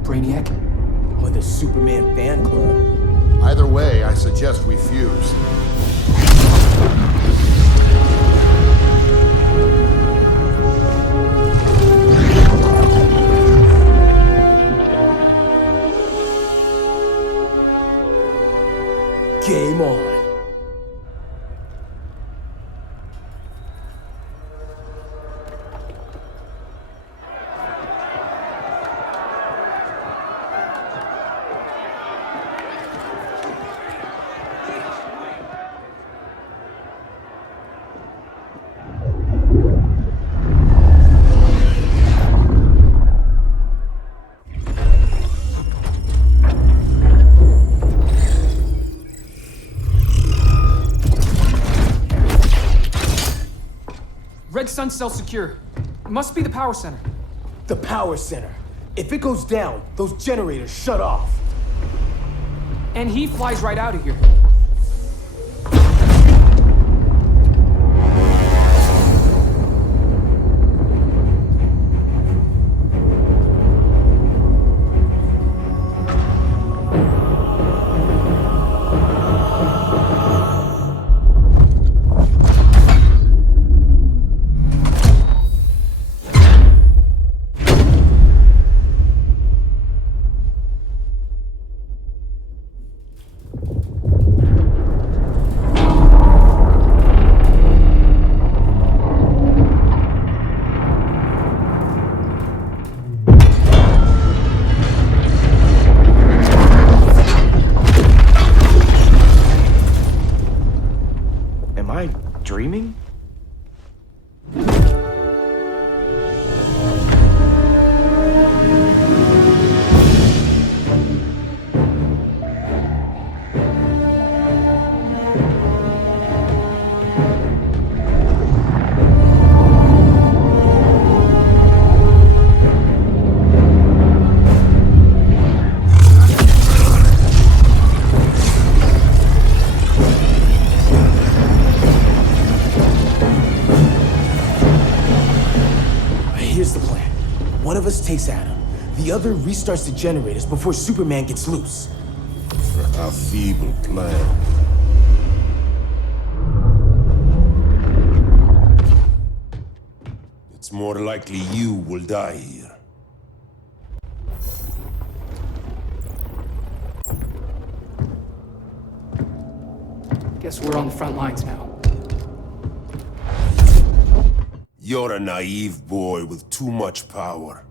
Brainiac? Or the Superman fan club? Either way, I suggest we fuse. Game on. Red Sun cell secure. It must be the power center. The power center. If it goes down, those generators shut off. And he flies right out of here. One of us takes Adam. The other restarts the generators before Superman gets loose. A feeble plan. It's more likely you will die here. Guess we're on the front lines now. You're a naive boy with too much power.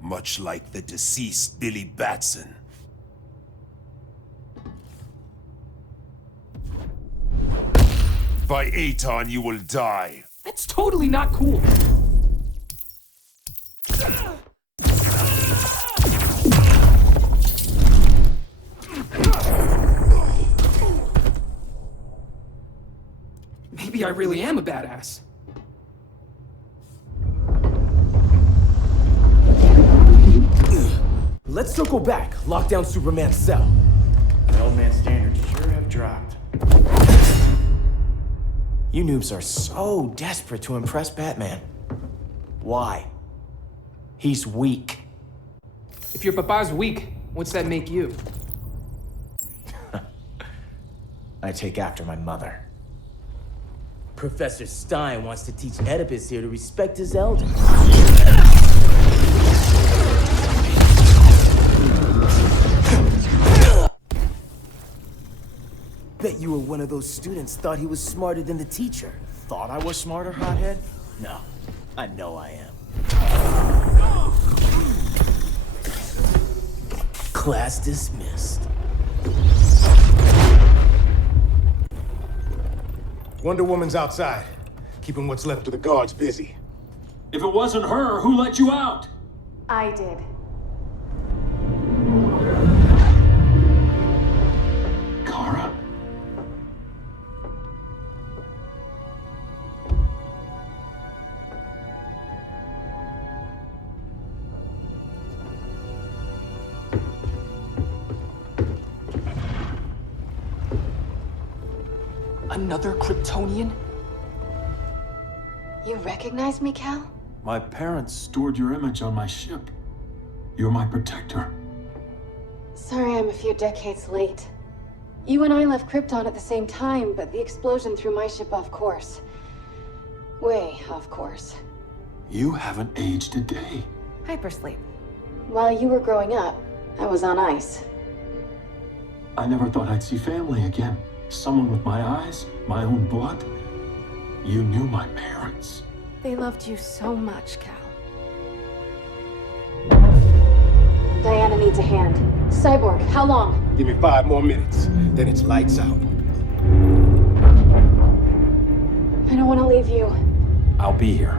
Much like the deceased Billy Batson. By Aton, you will die. That's totally not cool. Maybe I really am a badass. Let's circle back, lock down Superman's cell. The old man's standards sure have dropped. You noobs are so desperate to impress Batman. Why? He's weak. If your papa's weak, what's that make you? I take after my mother. Professor Stein wants to teach Oedipus here to respect his elders. Bet you were one of those students thought he was smarter than the teacher. Thought I was smarter, hothead? No, I know I am. Class dismissed. Wonder Woman's outside, keeping what's left of the guards busy. If it wasn't her, who let you out? I did. Kara? Another Kryptonian? You recognize me, Cal? My parents stored your image on my ship. You're my protector. Sorry I'm a few decades late. You and I left Krypton at the same time, but the explosion threw my ship off course. Way off course. You haven't aged a day. Hypersleep. While you were growing up, I was on ice. I never thought I'd see family again. Someone with my eyes, my own blood. You knew my parents. They loved you so much, Cal. Diana needs a hand. Cyborg, how long? Give me 5 more minutes, then it's lights out. I don't want to leave you. I'll be here.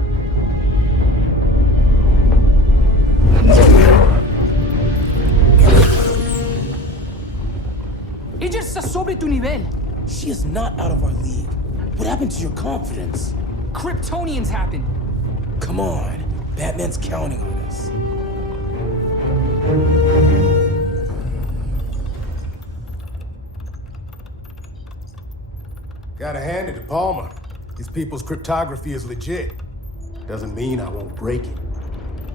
Ella está sobre tu nivel. She is not out of our league. What happened to your confidence? Kryptonians happen. Come on. Batman's counting on us. Gotta hand it to Palmer. His people's cryptography is legit. Doesn't mean I won't break it.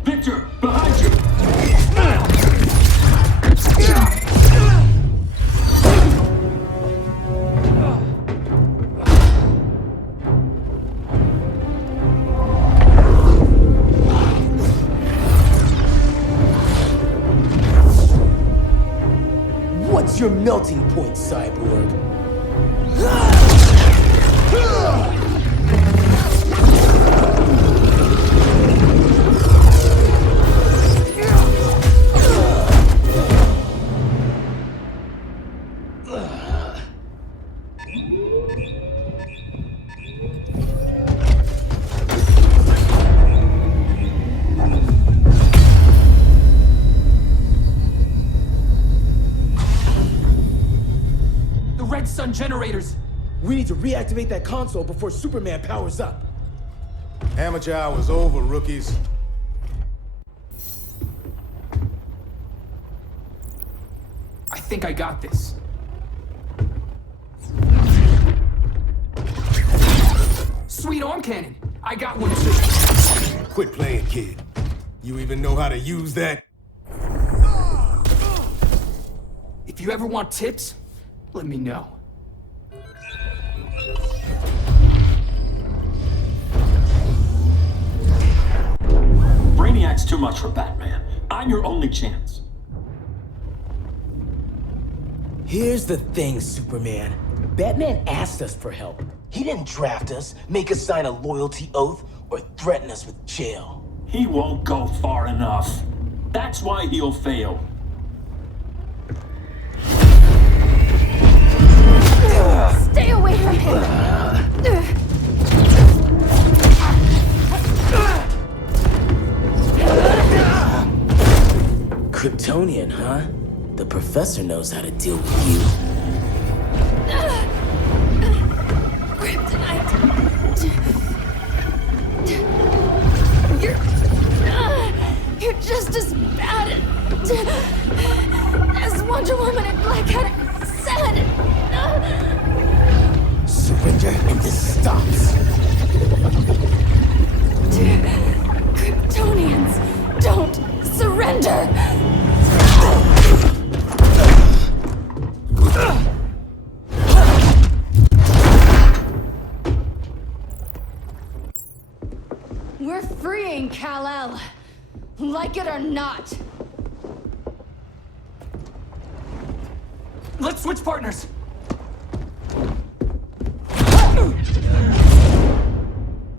Victor, behind you! What's your melting point, Cyborg? Sun generators! We need to reactivate that console before Superman powers up. Amateur hour's over, rookies. I think I got this. Sweet arm cannon! I got one too. Quit playing, kid. You even know how to use that? If you ever want tips, let me know. Brainiac's too much for Batman. I'm your only chance. Here's the thing, Superman. Batman asked us for help. He didn't draft us, make us sign a loyalty oath, or threaten us with jail. He won't go far enough. That's why he'll fail. Stay away from him! Kryptonian, huh? The professor knows how to deal with you. Kryptonite! You're just as bad as Wonder Woman and Black Adam said! Surrender and this stops. Kryptonians, don't surrender! We're freeing Kal-El, like it or not. Let's switch partners.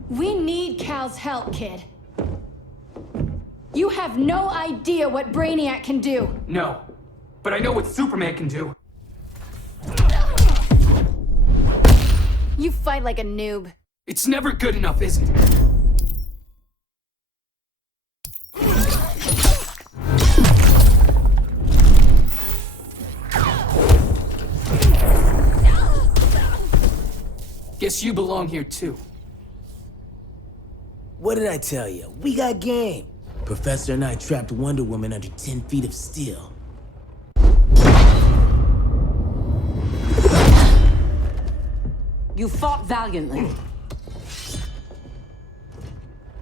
We need Cal's help, kid. You have no idea what Brainiac can do. No, but I know what Superman can do. You fight like a noob. It's never good enough, is it? Guess you belong here too. What did I tell you? We got game. Professor and I trapped Wonder Woman under 10 feet of steel. You fought valiantly.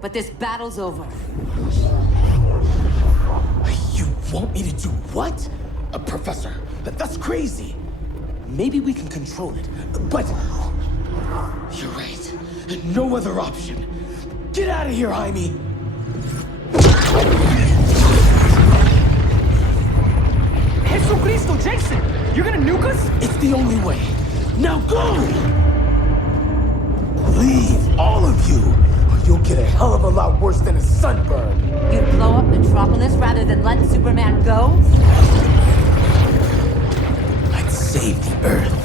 But this battle's over. You want me to do what? Professor, that's crazy. Maybe we can control it, but... You're right. No other option. Get out of here, Jaime! Jesucristo, Jason! You're gonna nuke us? It's the only way. Now go! Leave, all of you, or you'll get a hell of a lot worse than a sunburn. You'd blow up Metropolis rather than let Superman go? I'd save the Earth.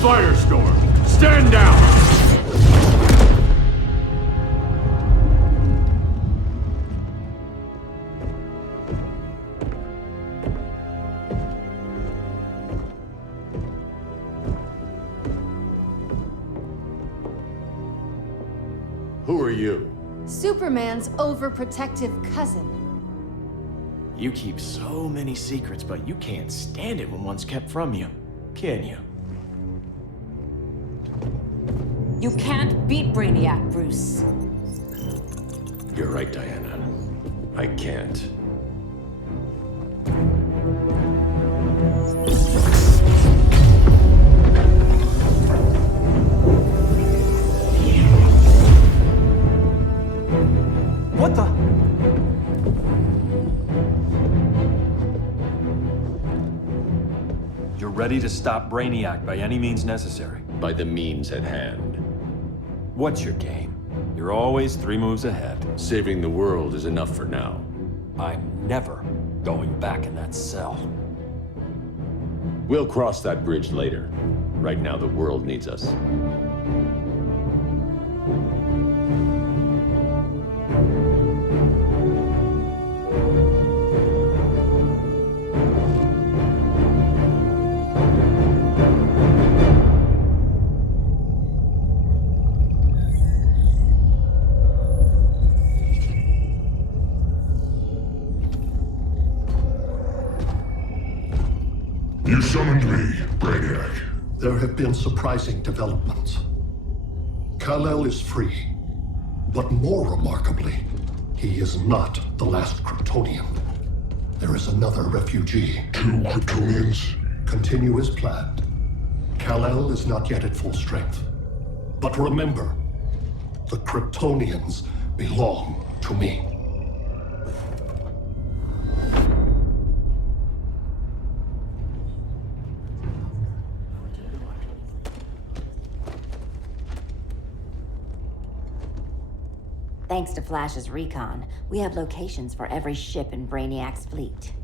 Firestorm, stand down! Who are you? Superman's overprotective cousin. You keep so many secrets, but you can't stand it when one's kept from you, can you? You can't beat Brainiac, Bruce. You're right, Diana. I can't. What the? You're ready to stop Brainiac by any means necessary. By the means at hand. What's your game? You're always 3 moves ahead. Saving the world is enough for now. I'm never going back in that cell. We'll cross that bridge later. Right now, the world needs us. You summoned me, Brainiac. There have been surprising developments. Kal-El is free, but more remarkably, he is not the last Kryptonian. There is another refugee. 2 Kryptonians? Continue as planned. Kal-El is not yet at full strength. But remember, the Kryptonians belong to me. Thanks to Flash's recon, we have locations for every ship in Brainiac's fleet.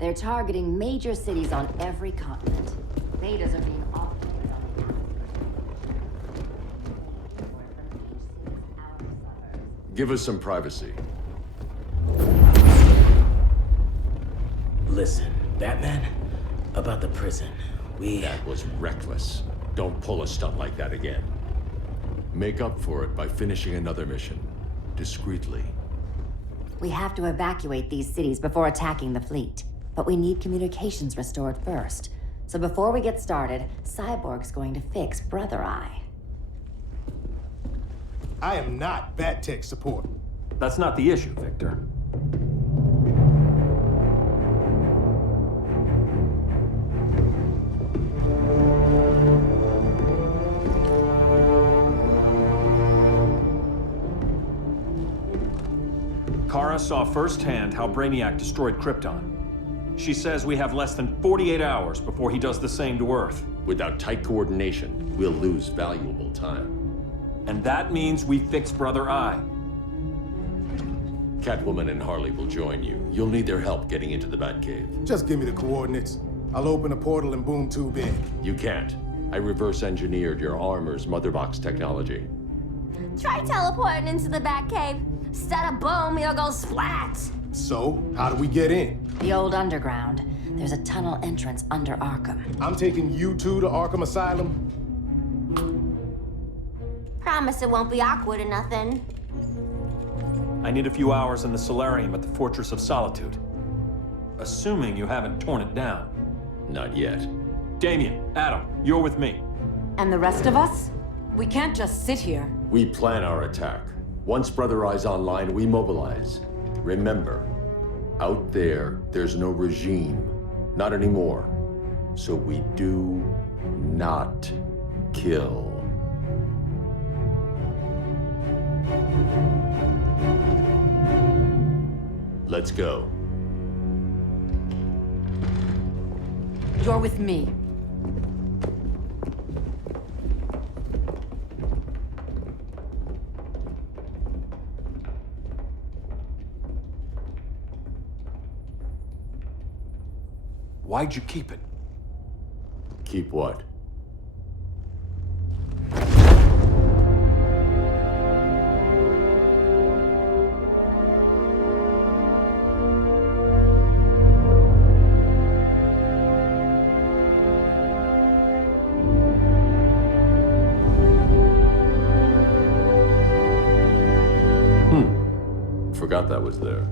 They're targeting major cities on every continent. Betas are being offloaded on the outskirts. Give us some privacy. Listen, Batman, about the prison, That was reckless. Don't pull a stunt like that again. Make up for it by finishing another mission. Discreetly. We have to evacuate these cities before attacking the fleet. But we need communications restored first. So before we get started, Cyborg's going to fix Brother Eye. I am not Bat Tech support. That's not the issue, Victor. Kara saw firsthand how Brainiac destroyed Krypton. She says we have less than 48 hours before he does the same to Earth. Without tight coordination, we'll lose valuable time. And that means we fix Brother Eye. Catwoman and Harley will join you. You'll need their help getting into the Batcave. Just give me the coordinates. I'll open a portal and boom tube in. You can't. I reverse engineered your armor's motherbox technology. Try teleporting into the Batcave. Stada boom, you'll go splat! So, how do we get in? The old underground. There's a tunnel entrance under Arkham. I'm taking you two to Arkham Asylum. Promise it won't be awkward or nothing. I need a few hours in the solarium at the Fortress of Solitude. Assuming you haven't torn it down. Not yet. Damien, Adam, you're with me. And the rest of us? We can't just sit here. We plan our attack. Once Brother Eye's online, we mobilize. Remember, out there, there's no regime. Not anymore. So we do not kill. Let's go. You're with me. Why'd you keep it? Keep what? Forgot that was there.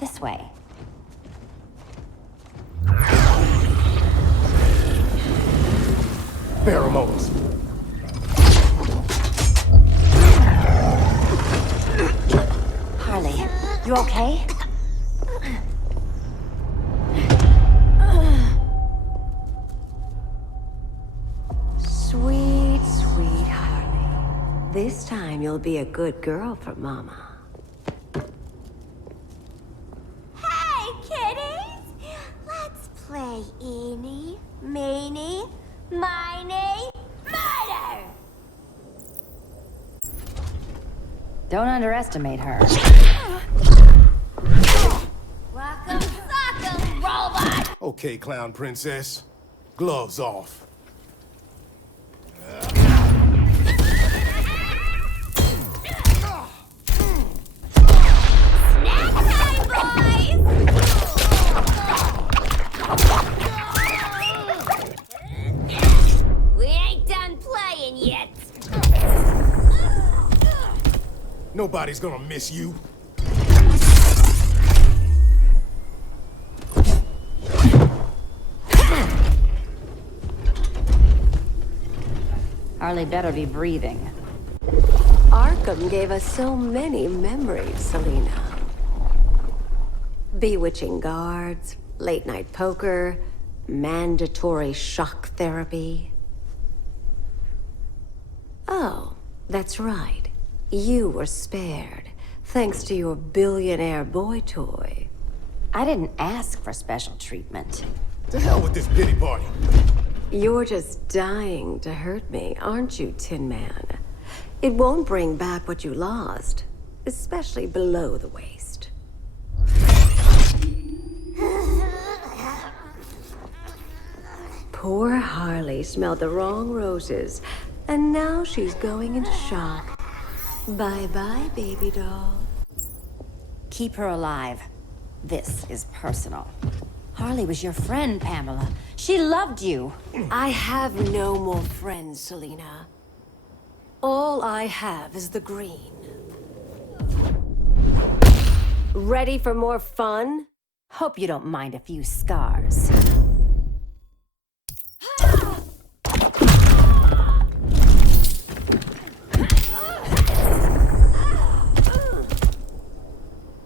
This way. Pheromones. Harley, you okay? Sweet, sweet Harley. This time you'll be a good girl for Mama. Don't underestimate her. Rock'em sock'em, robot! Okay, clown princess. Gloves off. We ain't done playing yet. Nobody's gonna miss you. Harley better be breathing. Arkham gave us so many memories, Selina. Bewitching guards, late-night poker, mandatory shock therapy. Oh, that's right. You were spared, thanks to your billionaire boy toy. I didn't ask for special treatment. To hell with this pity party. You're just dying to hurt me, aren't you, Tin Man? It won't bring back what you lost, especially below the waist. Poor Harley smelled the wrong roses, and now she's going into shock. Bye-bye, baby doll. Keep her alive. This is personal. Harley was your friend, Pamela. She loved you. I have no more friends, Selina. All I have is the green. Ready for more fun? Hope you don't mind a few scars.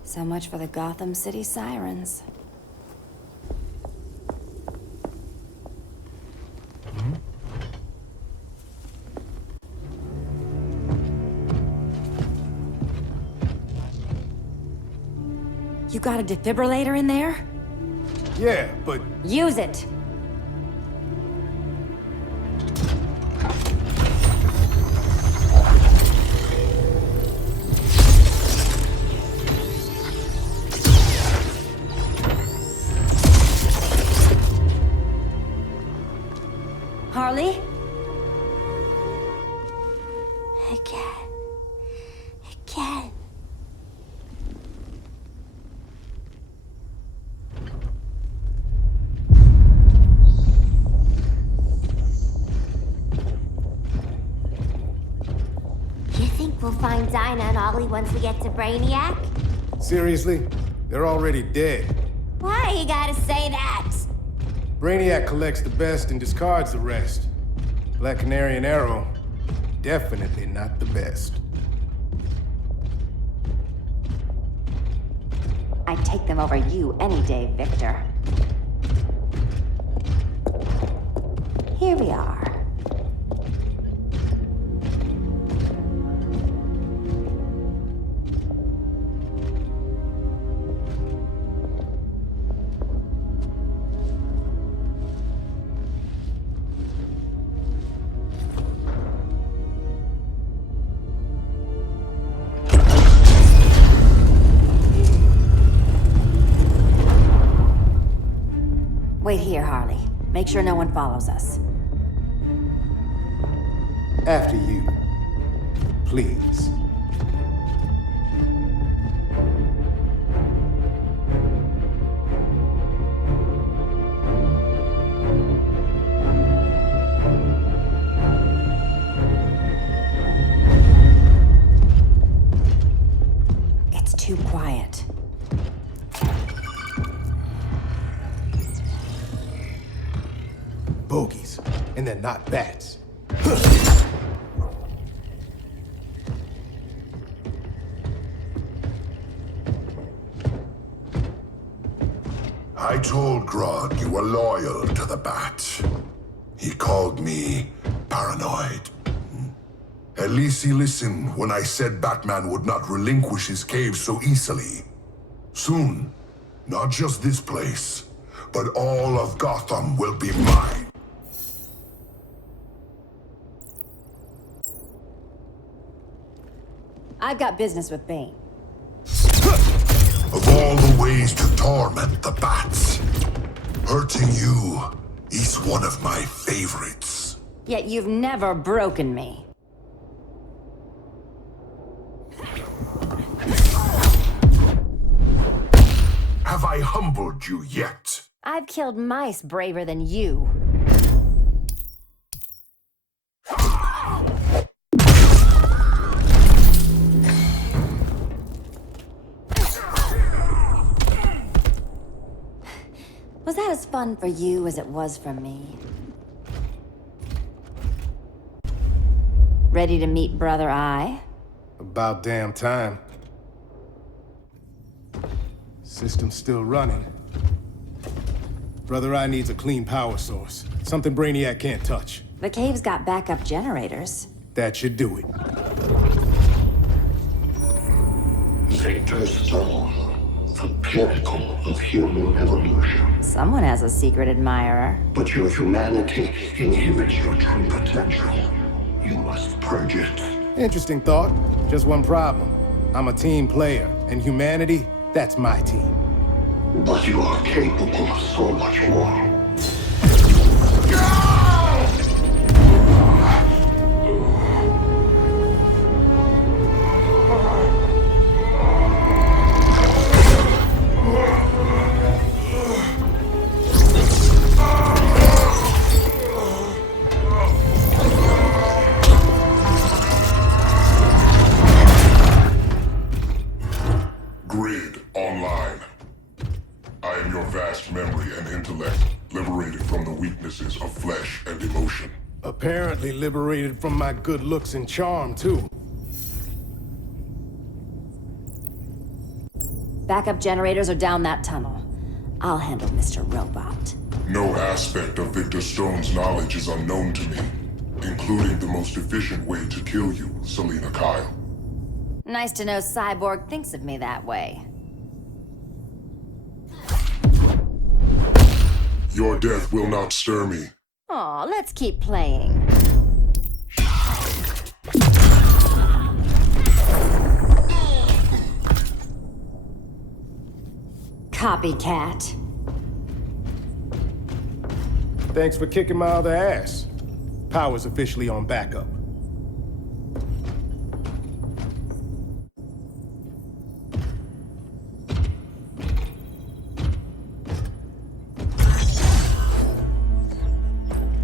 So much for the Gotham City sirens. You got a defibrillator in there? Yeah, but... Use it! Harley? Again. You think we'll find Dinah and Ollie once we get to Brainiac? Seriously? They're already dead. Why you gotta say that? Brainiac collects the best and discards the rest. Black Canary and Arrow, definitely not the best. I'd take them over you any day, Victor. Here we are. Wait here, Harley. Make sure no one follows us. After you. Please. It's too quiet. Bogies. And they're not bats. I told Grodd you were loyal to the Bat. He called me paranoid. At least he listened when I said Batman would not relinquish his cave so easily. Soon, not just this place, but all of Gotham will be mine. I've got business with Bane. Of all the ways to torment the bats, hurting you is one of my favorites. Yet you've never broken me. Have I humbled you yet? I've killed mice braver than you. Was that as fun for you as it was for me? Ready to meet Brother Eye? About damn time. System's still running. Brother Eye needs a clean power source. Something Brainiac can't touch. The cave's got backup generators. That should do it. Victor's Stone, the pinnacle of human evolution. Someone has a secret admirer. But your humanity inhibits your true potential. You must purge it. Interesting thought. Just one problem. I'm a team player, and humanity, that's my team. But you are capable of so much more. Grid online. I am your vast memory and intellect, liberated from the weaknesses of flesh and emotion. Apparently liberated from my good looks and charm, too. Backup generators are down that tunnel. I'll handle Mr. Robot. No aspect of Victor Stone's knowledge is unknown to me, including the most efficient way to kill you, Selina Kyle. Nice to know Cyborg thinks of me that way. Your death will not stir me. Aw, let's keep playing. Copycat. Thanks for kicking my other ass. Power's officially on backup.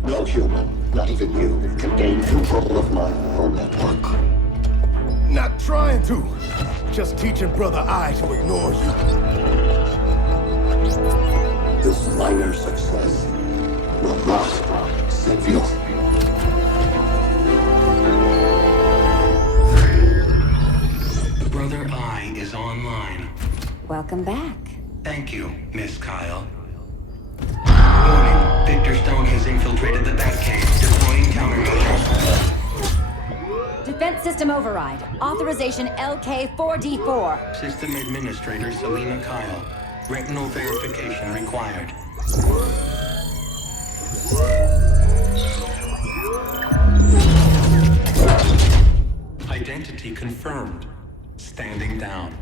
No human, not even you, can gain control of my neural network. Not trying to. Just teaching Brother Eye to ignore you. This minor success will not save you. Brother Eye is online. Welcome back. Thank you, Miss Kyle. Warning, Victor Stone has infiltrated the Batcave, deploying countermeasures. Defense system override. Authorization LK4D4. System Administrator Selina Kyle. Retinal verification required. Identity confirmed. Standing down.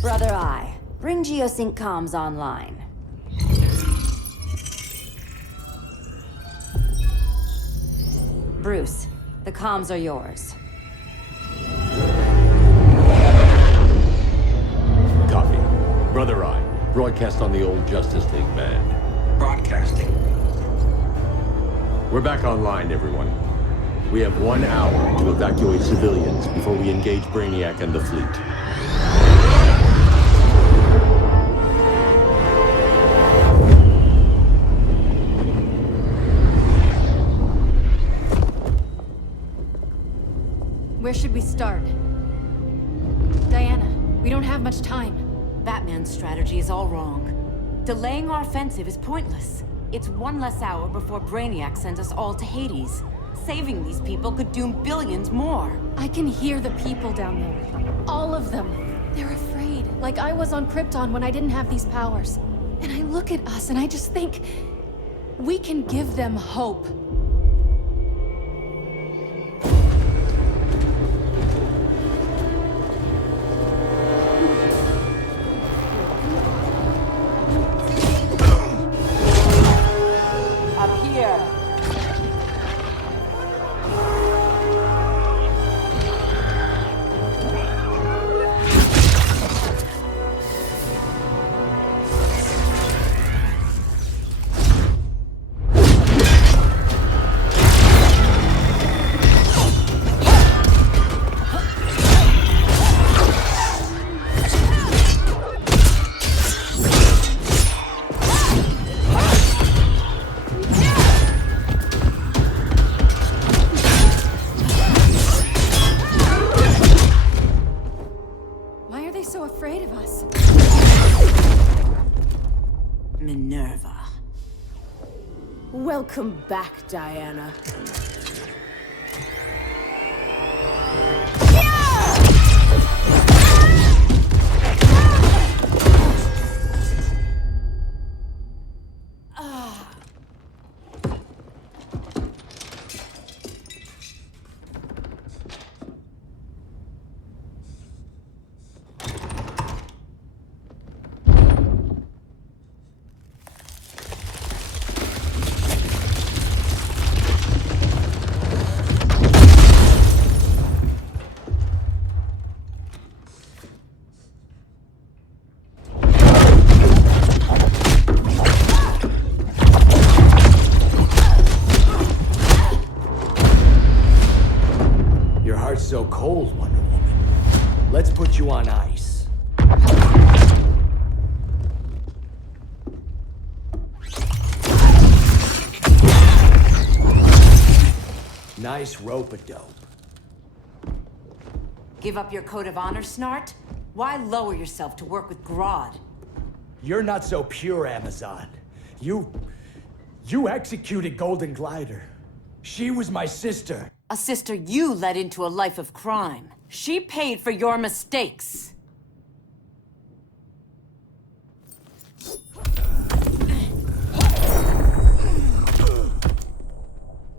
Brother Eye, bring Geosync comms online. Bruce, the comms are yours. Copy. Brother Eye, broadcast on the old Justice League band. Broadcasting. We're back online, everyone. We have 1 hour to evacuate civilians before we engage Brainiac and the fleet. Where should we start? Diana, we don't have much time. Batman's strategy is all wrong. Delaying our offensive is pointless. It's one less hour before Brainiac sends us all to Hades. Saving these people could doom billions more. I can hear the people down there. All of them. They're afraid, like I was on Krypton when I didn't have these powers. And I look at us and I just think, we can give them hope. Minerva. Welcome back, Diana. So cold, Wonder Woman. Let's put you on ice. Nice rope-a-dope. Give up your code of honor, Snart? Why lower yourself to work with Grodd? You're not so pure, Amazon. You executed Golden Glider. She was my sister. A sister you led into a life of crime. She paid for your mistakes.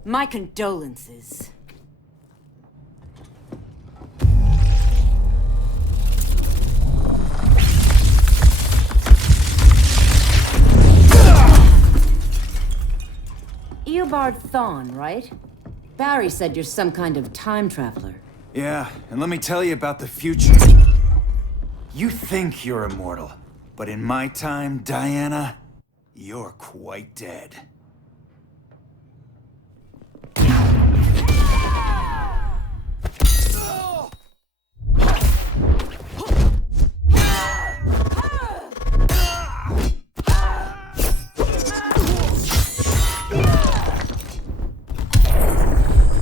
My condolences. Eobard Thawne, right? Barry said you're some kind of time traveler. Yeah, and let me tell you about the future. You think you're immortal, but in my time, Diana, you're quite dead.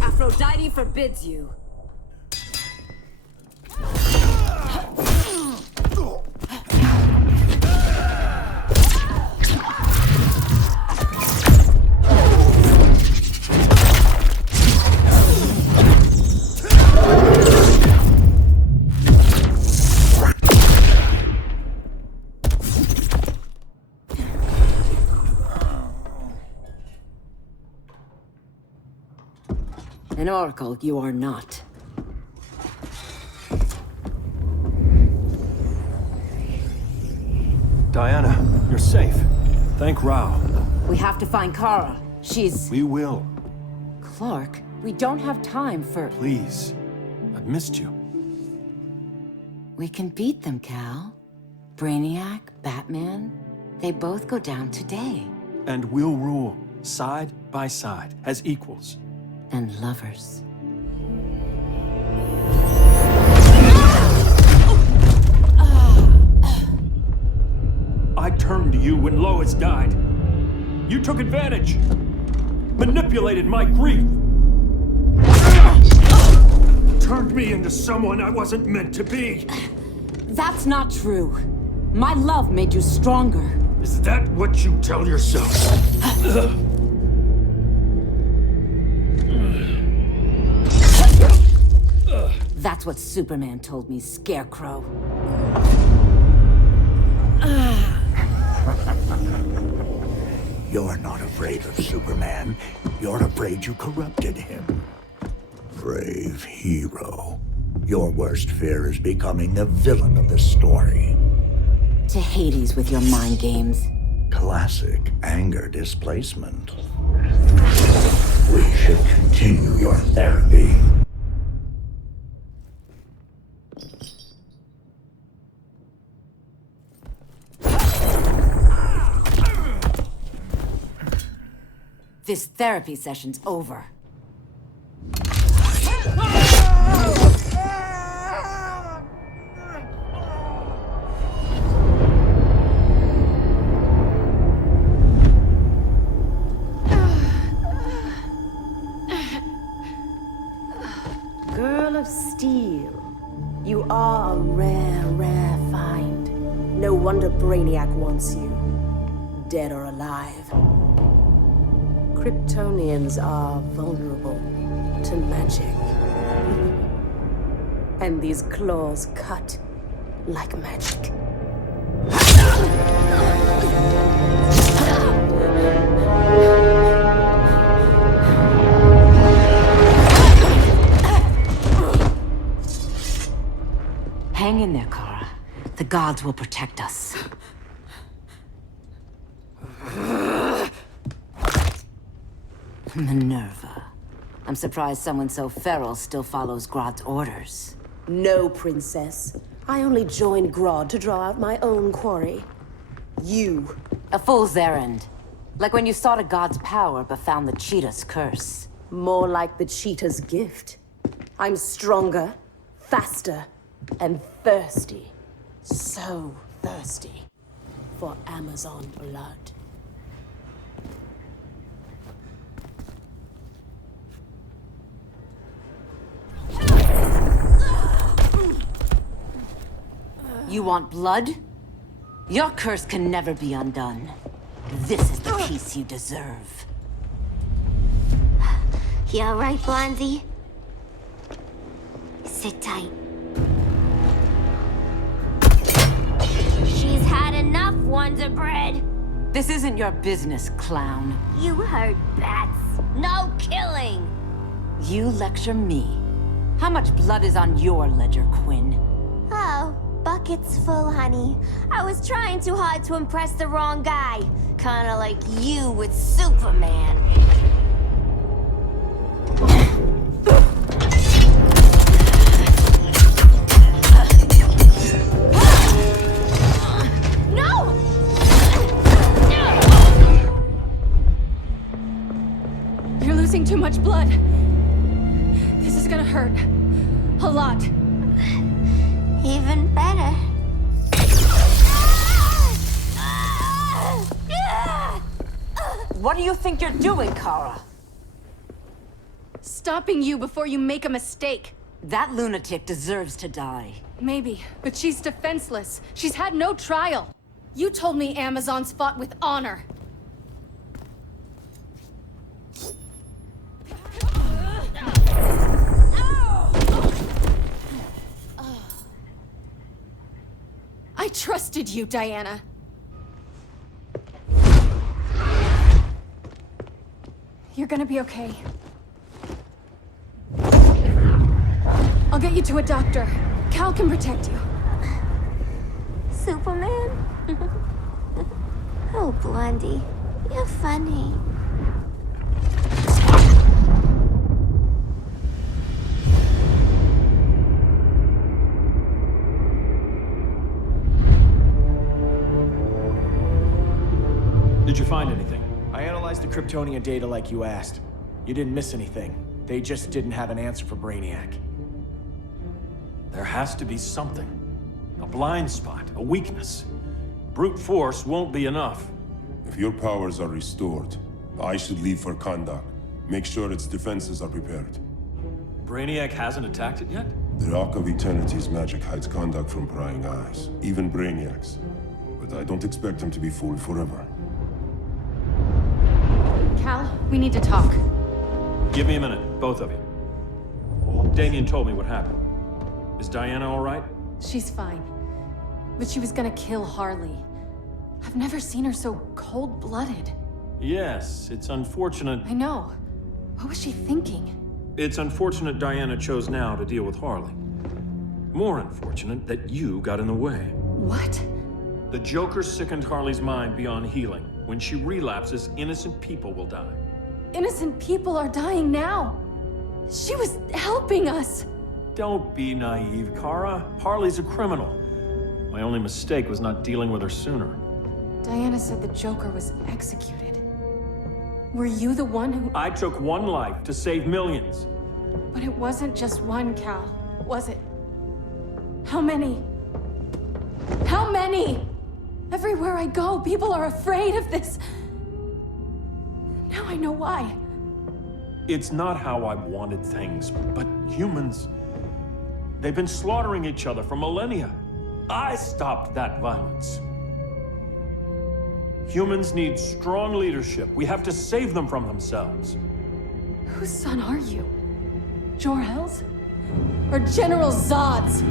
Aphrodite forbids you. An oracle you are not. Diana, you're safe. Thank Rao. We have to find Kara. She's... We will. Clark, we don't have time for... Please. I've missed you. We can beat them, Cal. Brainiac, Batman, they both go down today. And we'll rule, side by side, as equals. And lovers. I turned to you when Lois died. You took advantage. Manipulated my grief. Turned me into someone I wasn't meant to be. That's not true. My love made you stronger. Is that what you tell yourself? That's what Superman told me, Scarecrow. You're not afraid of Superman. You're afraid you corrupted him. Brave hero. Your worst fear is becoming the villain of the story. To Hades with your mind games. Classic anger displacement. We should continue your therapy. This therapy session's over. Girl of Steel, you are a rare, rare find. No wonder Brainiac wants you. dead or alive. Kryptonians are vulnerable to magic. And these claws cut like magic. Hang in there, Kara. The gods will protect us. Minerva. I'm surprised someone so feral still follows Grodd's orders. No, princess. I only joined Grodd to draw out my own quarry. You. A fool's errand. Like when you sought a god's power but found the cheetah's curse. More like the cheetah's gift. I'm stronger, faster, and thirsty. So thirsty for Amazon blood. You want blood? Your curse can never be undone. This is the peace you deserve. You all right, Blondie? Sit tight. She's had enough, Wonder Bread. This isn't your business, clown. You heard bats. No killing. You lecture me. How much blood is on your ledger, Quinn? Oh, buckets full, honey. I was trying too hard to impress the wrong guy. Kinda like you with Superman. No! You're losing too much blood. This is gonna hurt. A lot. Even better. What do you think you're doing, Kara? Stopping you before you make a mistake. That lunatic deserves to die. Maybe, but she's defenseless. She's had no trial. You told me Amazons fought with honor. I trusted you, Diana. You're gonna be okay. I'll get you to a doctor. Cal can protect you. Superman? Oh, Blondie, you're funny. Did you find anything? I analyzed the Kryptonian data like you asked. You didn't miss anything. They just didn't have an answer for Brainiac. There has to be something. A blind spot, a weakness. Brute force won't be enough. If your powers are restored, I should leave for Kahndaq. Make sure its defenses are prepared. Brainiac hasn't attacked it yet? The Rock of Eternity's magic hides Kahndaq from prying eyes, even Brainiac's. But I don't expect him to be fooled forever. Cal, we need to talk. Give me a minute, both of you. Damien told me what happened. Is Diana all right? She's fine. But she was gonna kill Harley. I've never seen her so cold-blooded. Yes, it's unfortunate. I know. What was she thinking? It's unfortunate Diana chose now to deal with Harley. More unfortunate that you got in the way. What? The Joker sickened Harley's mind beyond healing. When she relapses, innocent people will die. Innocent people are dying now. She was helping us. Don't be naive, Kara. Harley's a criminal. My only mistake was not dealing with her sooner. Diana said the Joker was executed. Were you the one who... I took one life to save millions. But it wasn't just one, Cal, was it? How many? How many? Everywhere I go, people are afraid of this. Now I know why. It's not how I wanted things, but humans... They've been slaughtering each other for millennia. I stopped that violence. Humans need strong leadership. We have to save them from themselves. Whose son are you? Jor-El's? Or General Zod's?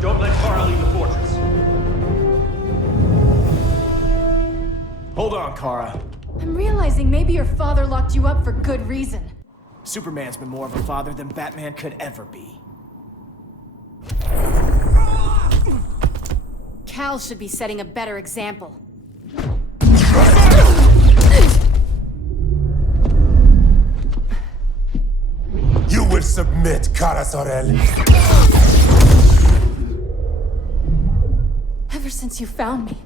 Don't let Kara leave the fortress. Hold on, Kara. I'm realizing maybe your father locked you up for good reason. Superman's been more of a father than Batman could ever be. Cal should be setting a better example. You will submit, Kara Zor-El. Ever since you found me,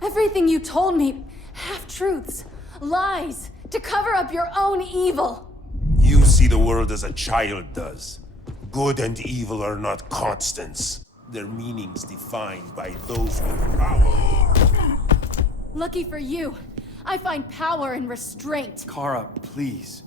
everything you told me, half-truths, lies, to cover up your own evil. You see the world as a child does. Good and evil are not constants. Their meanings defined by those with power. Lucky for you, I find power in restraint. Kara, please.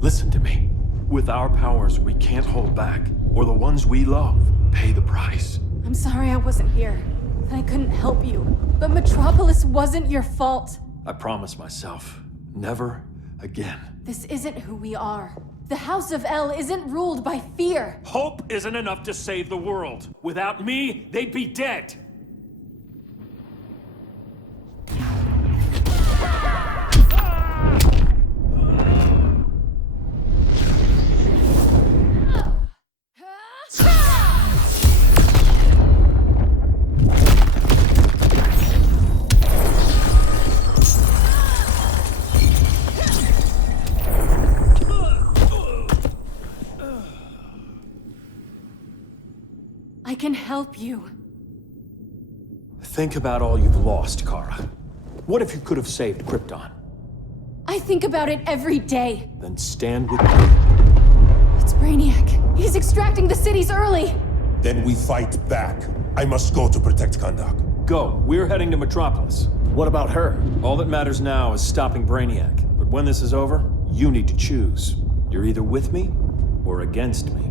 Listen to me. With our powers, we can't hold back, or the ones we love pay the price. I'm sorry I wasn't here, that I couldn't help you. But Metropolis wasn't your fault. I promise myself, never again. This isn't who we are. The House of El isn't ruled by fear. Hope isn't enough to save the world. Without me, they'd be dead. I can help you. Think about all you've lost, Kara. What if you could have saved Krypton? I think about it every day. Then stand with me. It's Brainiac. He's extracting the cities early. Then we fight back. I must go to protect Kahndaq. Go. We're heading to Metropolis. What about her? All that matters now is stopping Brainiac. But when this is over, you need to choose. You're either with me or against me.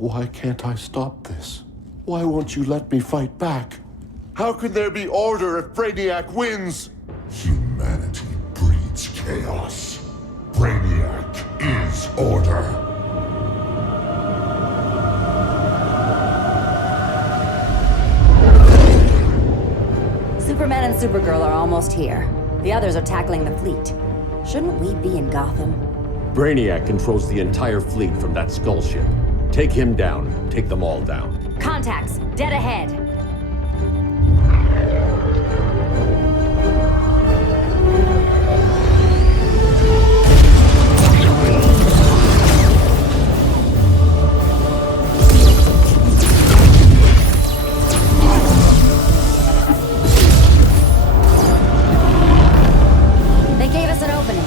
Why can't I stop this? Why won't you let me fight back? How can there be order if Brainiac wins? Humanity breeds chaos. Brainiac is order. Superman and Supergirl are almost here. The others are tackling the fleet. Shouldn't we be in Gotham? Brainiac controls the entire fleet from that skull ship. Take him down. Take them all down. Contacts, dead ahead. They gave us an opening.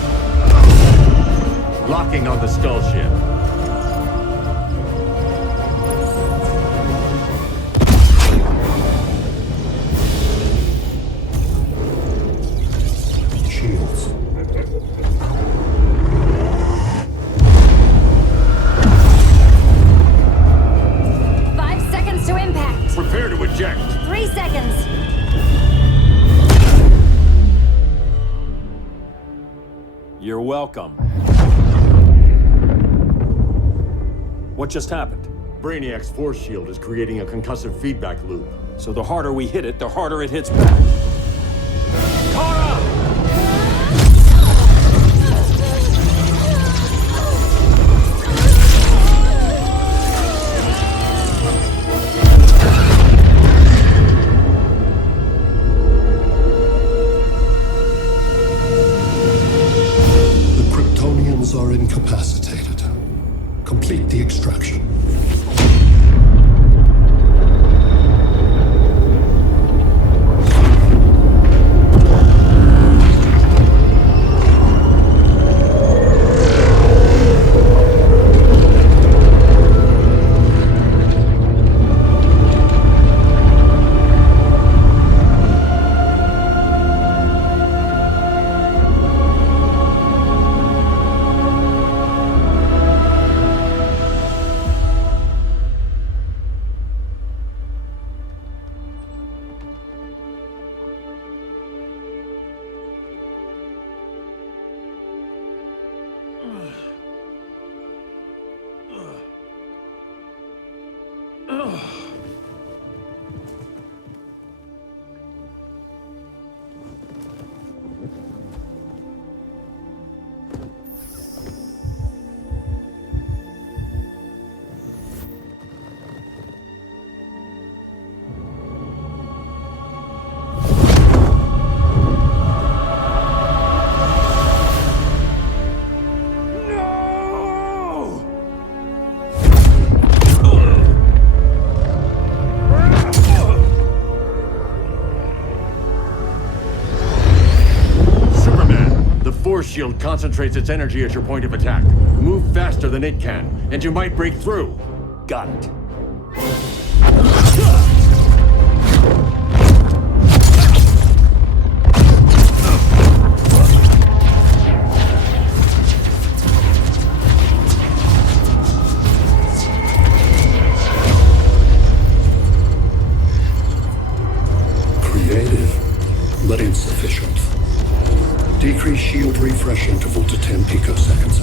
Locking on the skull ship. welcome. What just happened? Brainiac's force shield is creating a concussive feedback loop. So the harder we hit it, the harder it hits back. Kara! The Kryptonians are incapacitated. Complete the extraction. Shield concentrates its energy at your point of attack. Move faster than it can, and you might break through. Got it. Creative, but insufficient. Decrease shield refresh interval to 10 picoseconds.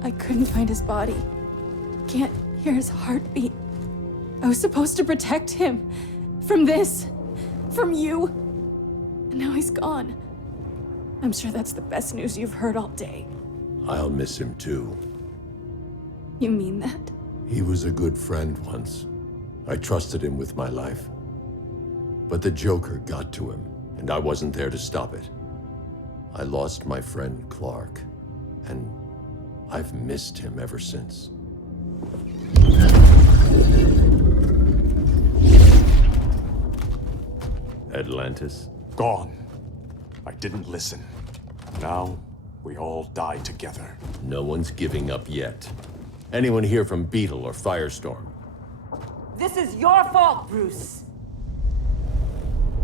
I couldn't find his body. Can't hear his heartbeat. I was supposed to protect him. From this. From you. And now he's gone. I'm sure that's the best news you've heard all day. I'll miss him too. You mean that? He was a good friend once. I trusted him with my life. But the Joker got to him, and I wasn't there to stop it. I lost my friend Clark, and I've missed him ever since. Atlantis? Gone. I didn't listen. Now, we all die together. No one's giving up yet. Anyone here from Beetle or Firestorm? This is your fault, Bruce.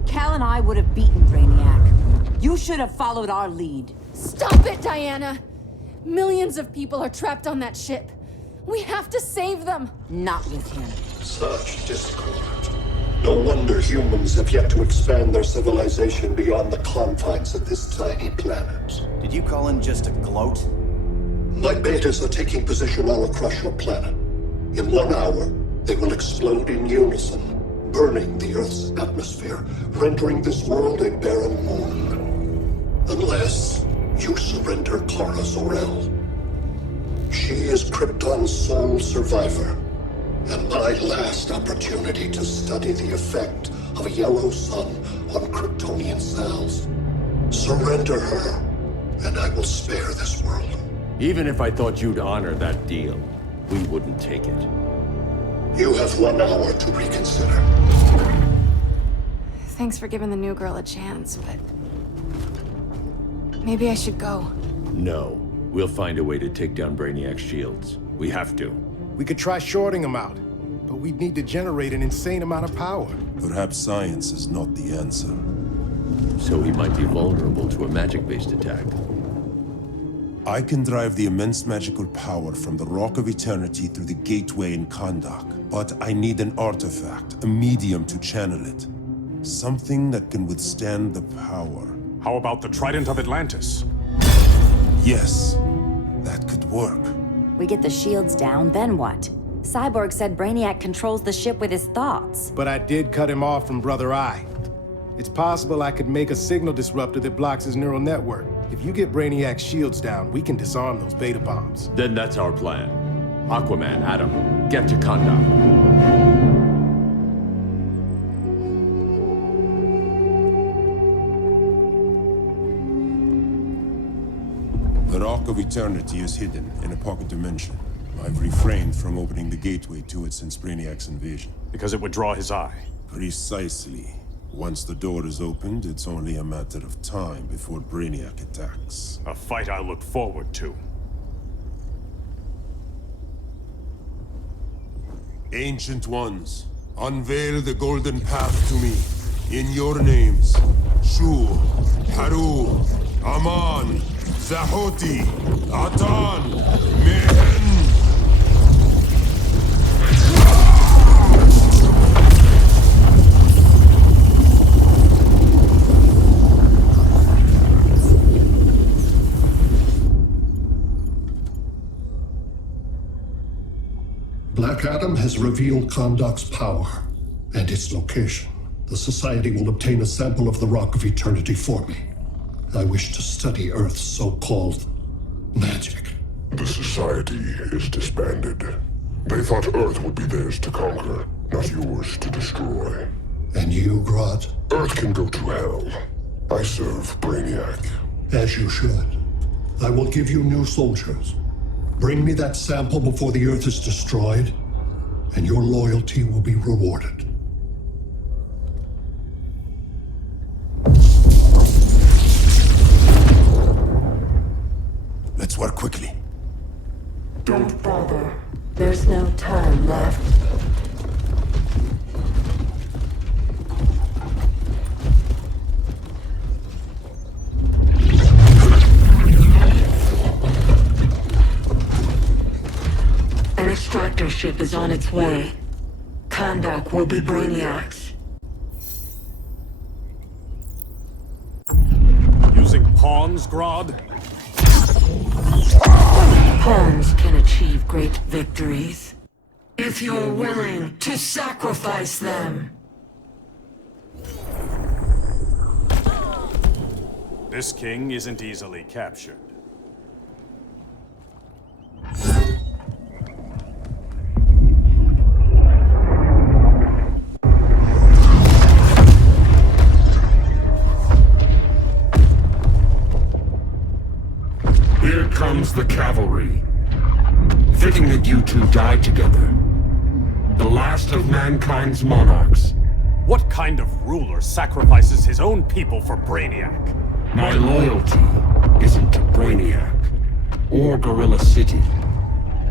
Cal and I would have beaten Brainiac. You should have followed our lead. Stop it, Diana! Millions of people are trapped on that ship. We have to save them! Not with him. Such discord. No wonder humans have yet to expand their civilization beyond the confines of this tiny planet. Did you call him just a gloat? My betas are taking position all across your planet. In 1 hour, they will explode in unison, burning the Earth's atmosphere, rendering this world a barren moon. Unless you surrender Kara Zor-El. She is Krypton's sole survivor, and my last opportunity to study the effect of a yellow sun on Kryptonian cells. Surrender her, and I will spare this world. Even if I thought you'd honor that deal, we wouldn't take it. You have 1 hour to reconsider. Thanks for giving the new girl a chance, but... maybe I should go. No. We'll find a way to take down Brainiac's shields. We have to. We could try shorting him out, but we'd need to generate an insane amount of power. Perhaps science is not the answer. So he might be vulnerable to a magic-based attack. I can drive the immense magical power from the Rock of Eternity through the gateway in Kahndaq, but I need an artifact, a medium to channel it. Something that can withstand the power. How about the Trident of Atlantis? Yes, that could work. We get the shields down, then what? Cyborg said Brainiac controls the ship with his thoughts. But I did cut him off from Brother Eye. It's possible I could make a signal disruptor that blocks his neural network. If you get Brainiac's shields down, we can disarm those beta bombs. Then that's our plan. Aquaman, Adam, get to Kahndaq. The Rock of Eternity is hidden in a pocket dimension. I've refrained from opening the gateway to it since Brainiac's invasion. Because it would draw his eye. Precisely. Once the door is opened, it's only a matter of time before Brainiac attacks. A fight I look forward to. Ancient Ones, unveil the golden path to me. In your names, Shu, Haru, Aman, Zahoti, Atan, Mehen. Black Adam has revealed Kahndaq's power and its location. The Society will obtain a sample of the Rock of Eternity for me. I wish to study Earth's so-called magic. The Society is disbanded. They thought Earth would be theirs to conquer, not yours to destroy. And you, Grodd? Earth can go to hell. I serve Brainiac. As you should. I will give you new soldiers. Bring me that sample before the Earth is destroyed, and your loyalty will be rewarded. Let's work quickly. Don't bother. There's no time left. An extractor ship is on its way. Kahndaq will be Brainiac's. Using pawns, Grodd? Pawns can achieve great victories, if you're willing to sacrifice them. This king isn't easily captured. Here comes the cavalry. Fitting that you two die together. The last of mankind's monarchs. What kind of ruler sacrifices his own people for Brainiac? My loyalty isn't to Brainiac or Gorilla City.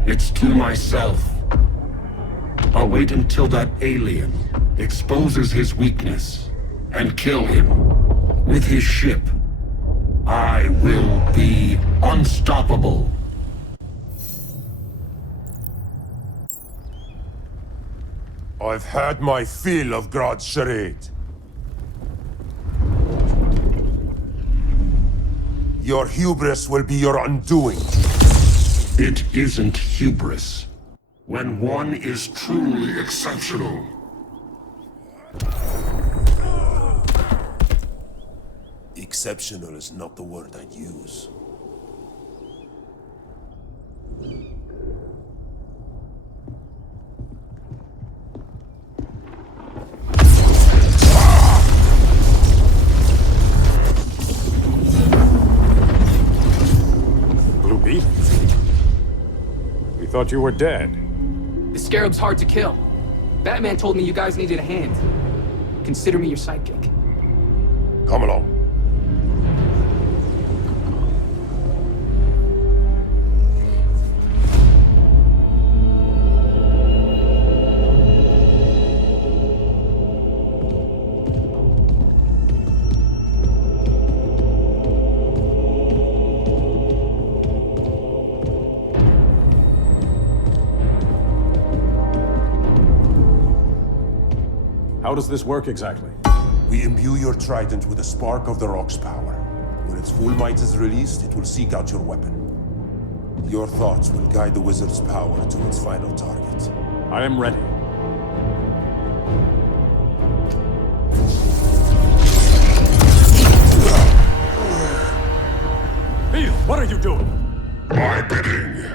It's to myself. I'll wait until that alien exposes his weakness and kill him with his ship. I will be unstoppable. I've had my fill of Grodd's charade. Your hubris will be your undoing. It isn't hubris when one is truly exceptional. Exceptional is not the word I'd use. Blue Beetle? We thought you were dead. The Scarab's hard to kill. Batman told me you guys needed a hand. Consider me your sidekick. Come along. How does this work exactly? We imbue your trident with a spark of the rock's power. When its full might is released, it will seek out your weapon. Your thoughts will guide the wizard's power to its final target. I am ready. Beetle, what are you doing? My bidding.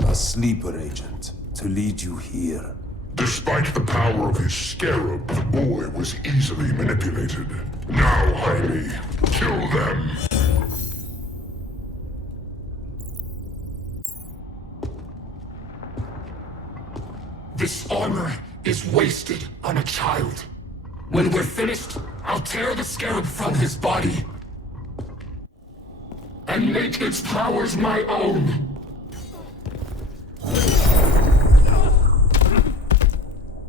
A sleeper agent to lead you here. Despite the power of his scarab, the boy was easily manipulated. Now, Jaime, kill them! This armor is wasted on a child. When we're finished, I'll tear the scarab from his body and make its powers my own.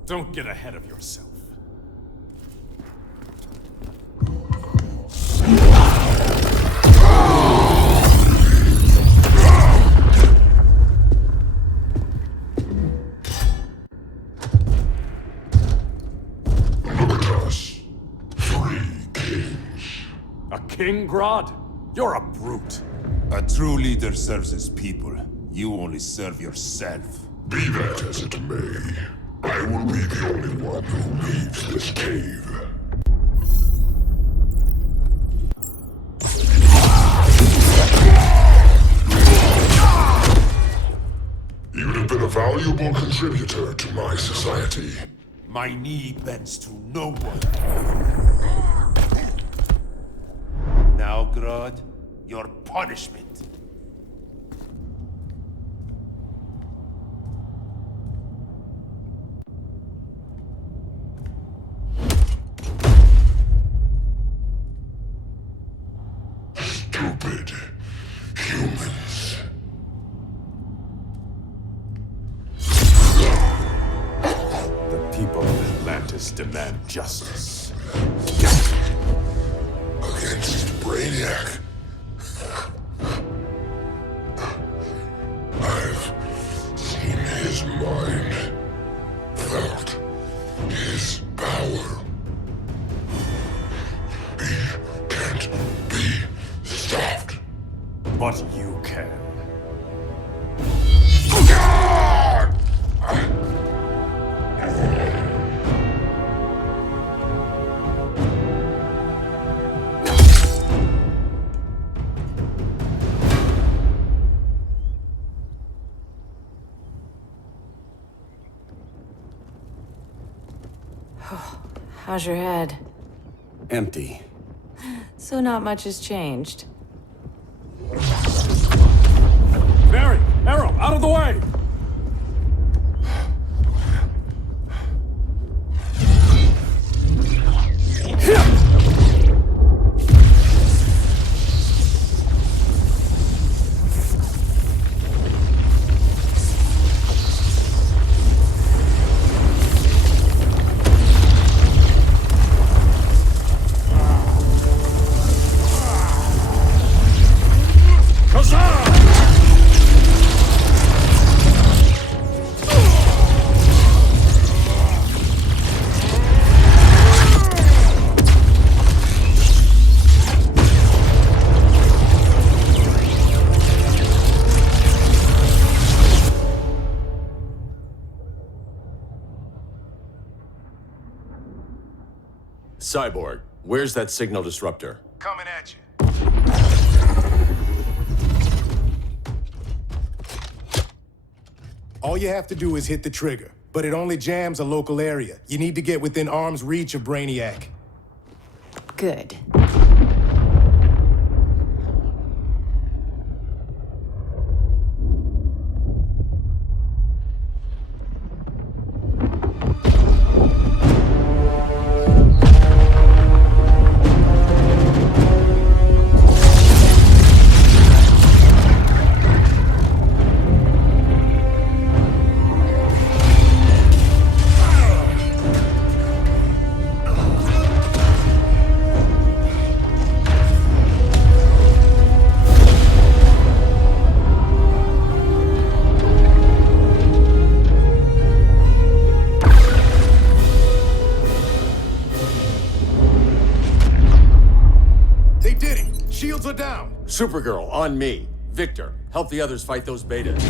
Don't get ahead of yourself. Look at us. 3 kings. A king, Grodd? You're a brute. A true leader serves his people. You only serve yourself. Be that as it may, I will be the only one who leaves this cave. You'd have been a valuable contributor to my society. My knee bends to no one. Now, Grodd, your punishment. Stupid humans. The people of Atlantis demand justice. Against Brainiac. I've seen his mind, felt his power. He can't be stopped. But you can. How's your head? Empty. So not much has changed. Barry! Arrow, out of the way! Cyborg, where's that signal disruptor? Coming at you. All you have to do is hit the trigger, but it only jams a local area. You need to get within arm's reach of Brainiac. Good. Supergirl, on me. Victor, help the others fight those betas.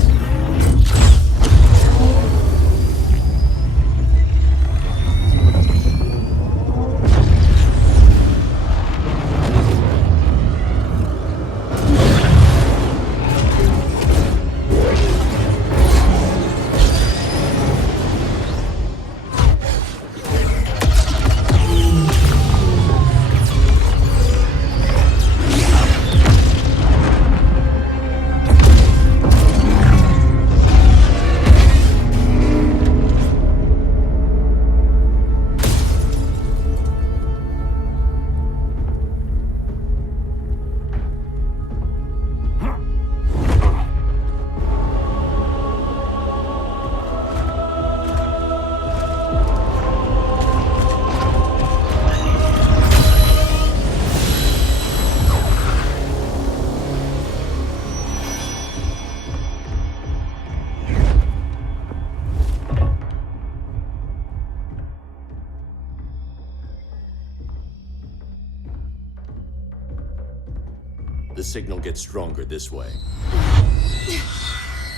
The signal gets stronger this way.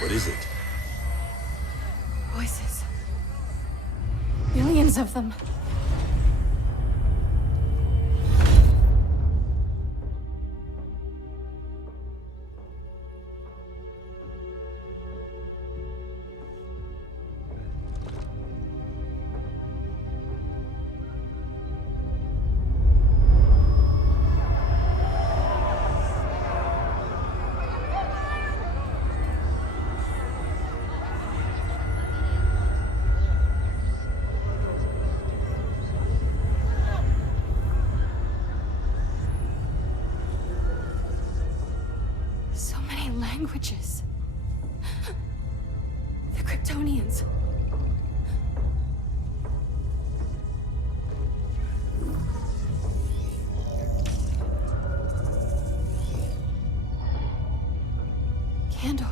What is it? Voices. Millions of them. Languages. The Kryptonians. Kandor.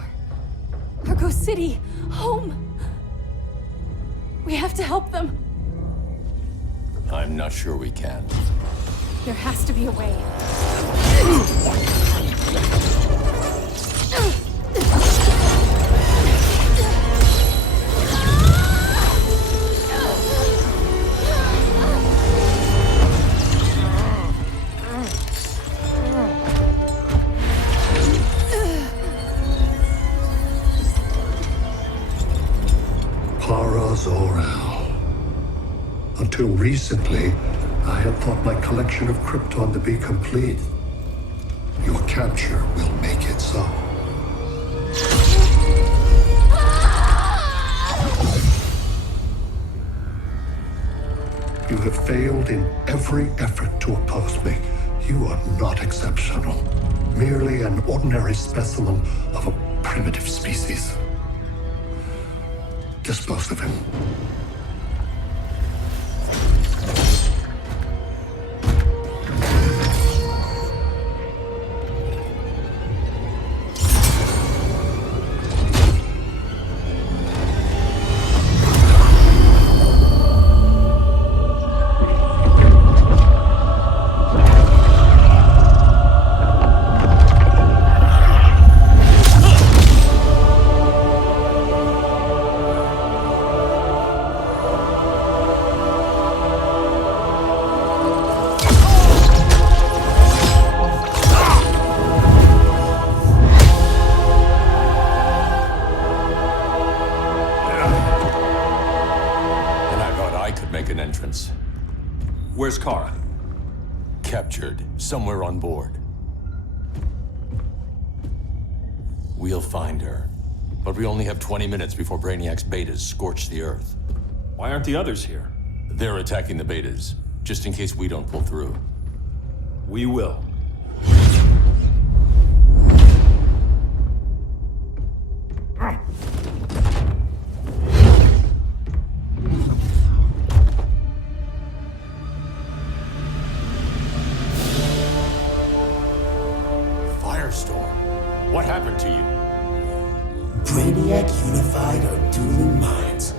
Argo City. Home. We have to help them. I'm not sure we can. There has to be a way. Until recently, I had thought my collection of Krypton to be complete. Your capture will make it so. You have failed in every effort to oppose me. You are not exceptional. Merely an ordinary specimen of a primitive species. Dispose of him. captured, somewhere on board. We'll find her. But we only have 20 minutes before Brainiac's betas scorch the Earth. Why aren't the others here? They're attacking the betas, just in case we don't pull through. We will. Firestorm, what happened to you? Brainiac unified our dueling minds.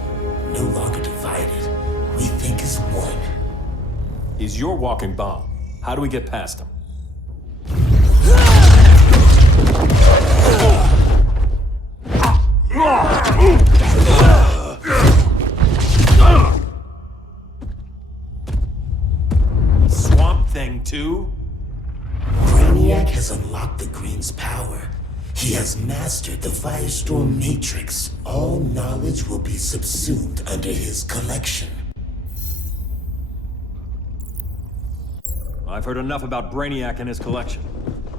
No longer divided. We think as one. He's your walking bomb. How do we get past him? Swamp Thing too? Brainiac has unlocked the Green's power. He has mastered the Firestorm Matrix. All knowledge will be subsumed under his collection. I've heard enough about Brainiac and his collection.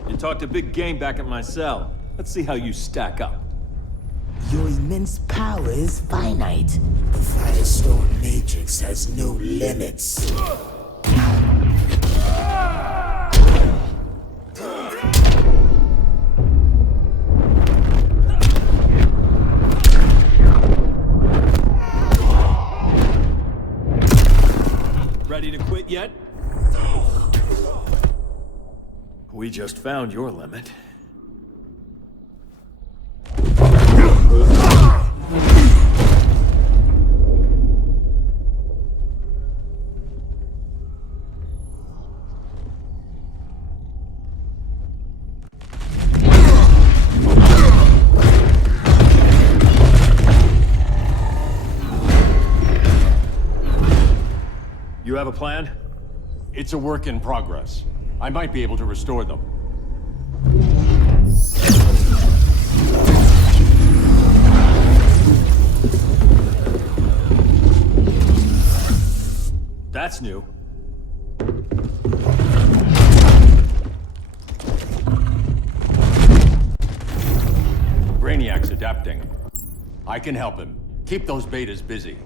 You talked a big game back at my cell. Let's see how you stack up. Your immense power is finite. The Firestorm Matrix has no limits. Ready to quit yet? We just found your limit. You have a plan? It's a work in progress. I might be able to restore them. That's new. Brainiac's adapting. I can help him. Keep those betas busy.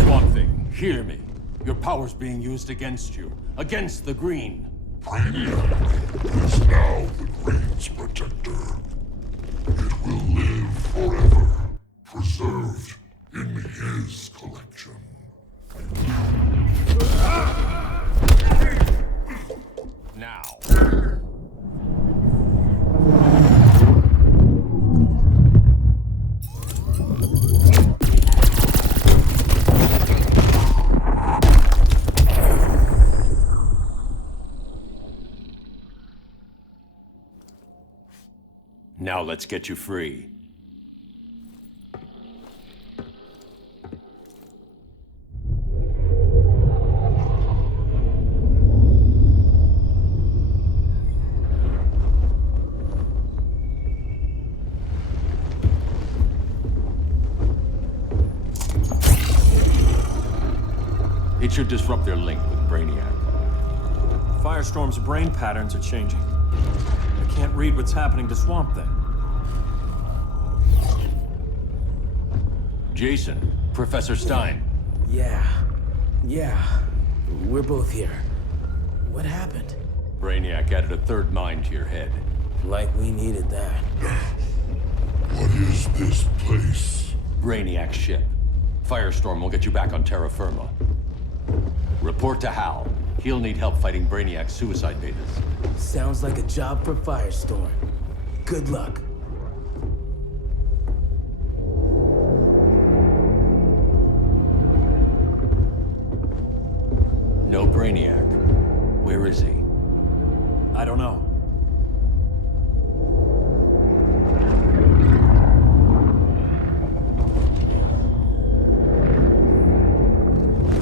Swamp Thing, hear me. Your power's being used against you. Against the Green. Brainiac is now the Green's protector. It will live forever, preserved in his collection. Now. Now let's get you free. It should disrupt their link with Brainiac. Firestorm's brain patterns are changing. I can't read what's happening to Swamp Thing. Jason, Professor Stein. Yeah. We're both here. What happened? Brainiac added a third mind to your head. Like we needed that. What is this place? Brainiac's ship. Firestorm will get you back on terra firma. Report to Hal. He'll need help fighting Brainiac's suicide betas. Sounds like a job for Firestorm. Good luck. No Brainiac. Where is he? I don't know.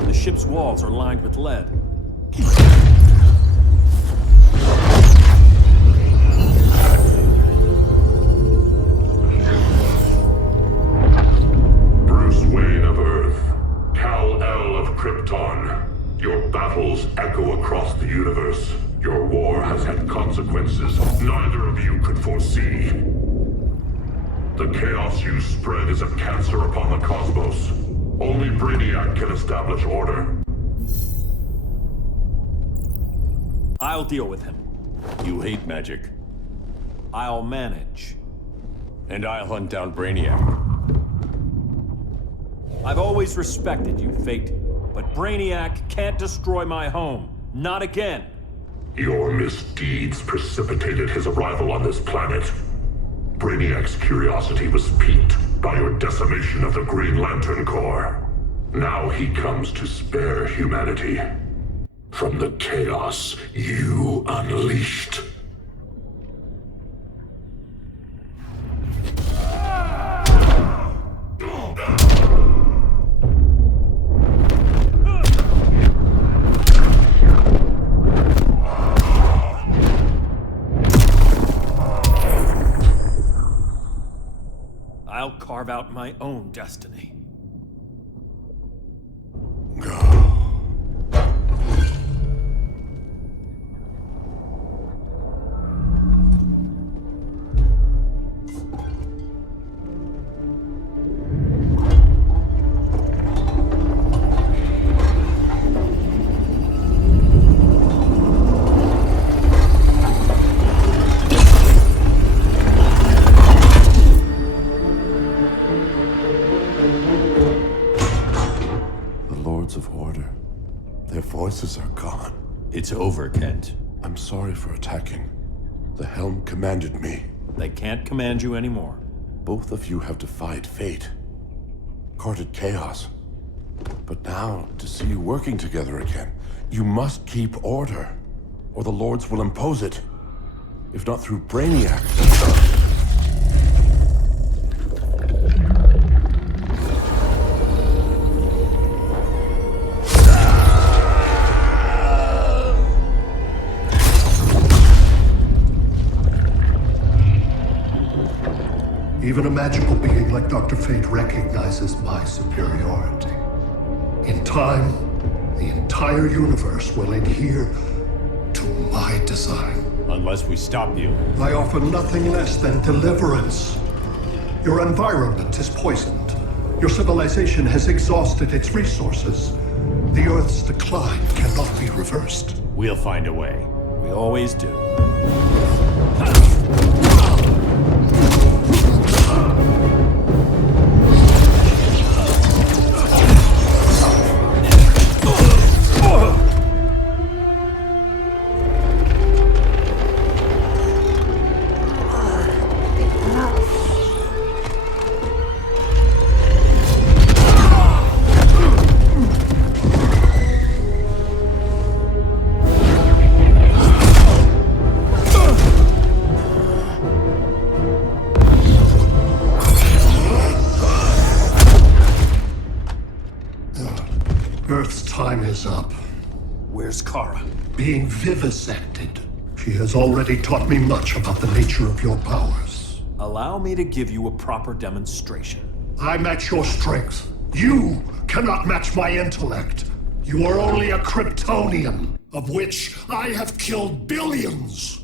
The ship's walls are lined with lead. Bruce Wayne of Earth, Kal-El of Krypton. Your battles echo across the universe. Stutters, your war has had consequences neither of you could foresee. The chaos you spread is a cancer upon the cosmos. Only Brainiac can establish order. I'll deal with him. You hate magic. I'll manage. And I'll hunt down Brainiac. I've always respected you, Fate. But Brainiac can't destroy my home. Not again. Your misdeeds precipitated his arrival on this planet. Brainiac's curiosity was piqued by your decimation of the Green Lantern Corps. Now he comes to spare humanity from the chaos you unleashed. I'll carve out my own destiny. Voices are gone. It's over, Kent. I'm sorry for attacking. The Helm commanded me. They can't command you anymore. Both of you have defied fate, courted chaos. But now, to see you working together again, you must keep order, or the Lords will impose it. If not through Brainiac. Even a magical being like Dr. Fate recognizes my superiority. In time, the entire universe will adhere to my design. Unless we stop you. I offer nothing less than deliverance. Your environment is poisoned. Your civilization has exhausted its resources. The Earth's decline cannot be reversed. We'll find a way. We always do. Earth's time is up. Where's Kara? Being vivisected. She has already taught me much about the nature of your powers. Allow me to give you a proper demonstration. I match your strength. You cannot match my intellect. You are only a Kryptonian, of which I have killed billions.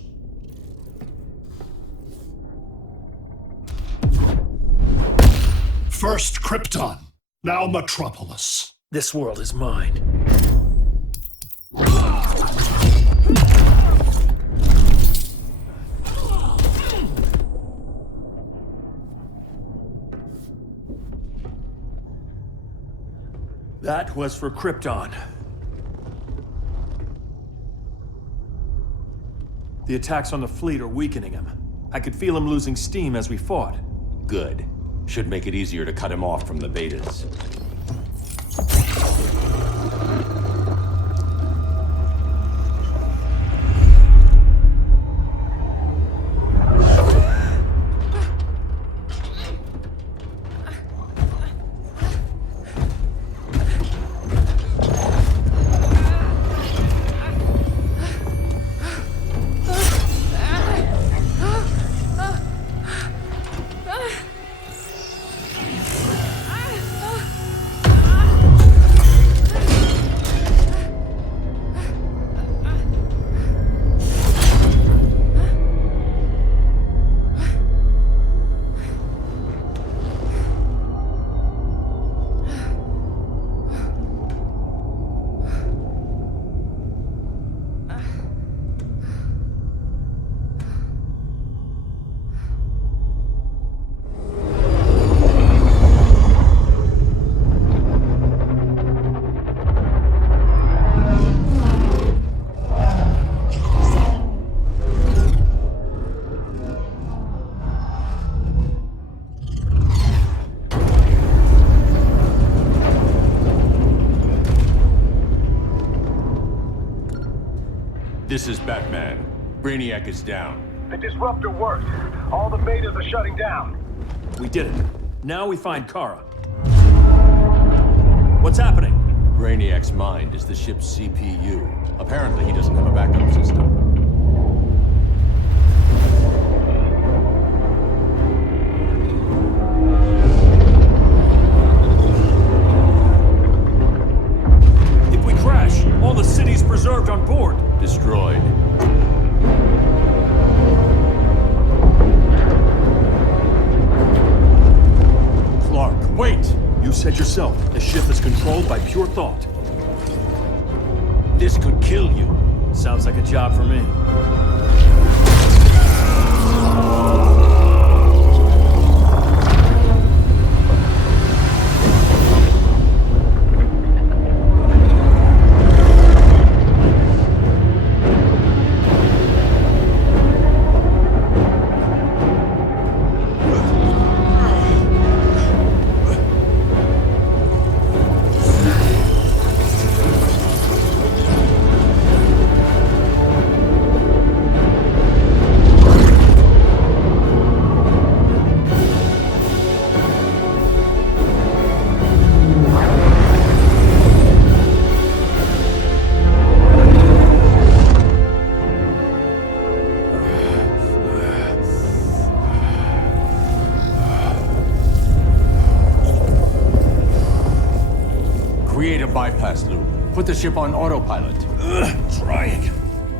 First Krypton, now Metropolis. This world is mine. That was for Krypton. The attacks on the fleet are weakening him. I could feel him losing steam as we fought. Good. Should make it easier to cut him off from the betas. This is Batman. Brainiac is down. The disruptor worked. All the betas are shutting down. We did it. Now we find Kara. What's happening? Brainiac's mind is the ship's CPU. Apparently, he doesn't have a backup system. If we crash, all the city's preserved on board. Destroyed. Clark, wait! You said yourself, the ship is controlled by pure thought. This could kill you. Sounds like a job for me. Create a bypass loop. Put the ship on autopilot. Trying.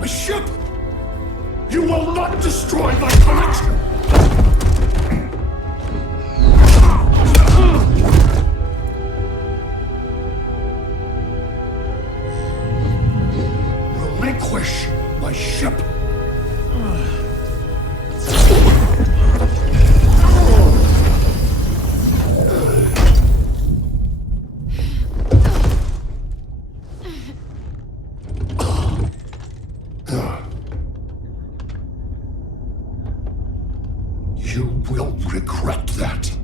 My ship! You will not destroy my collection! Relinquish my ship! You will regret that.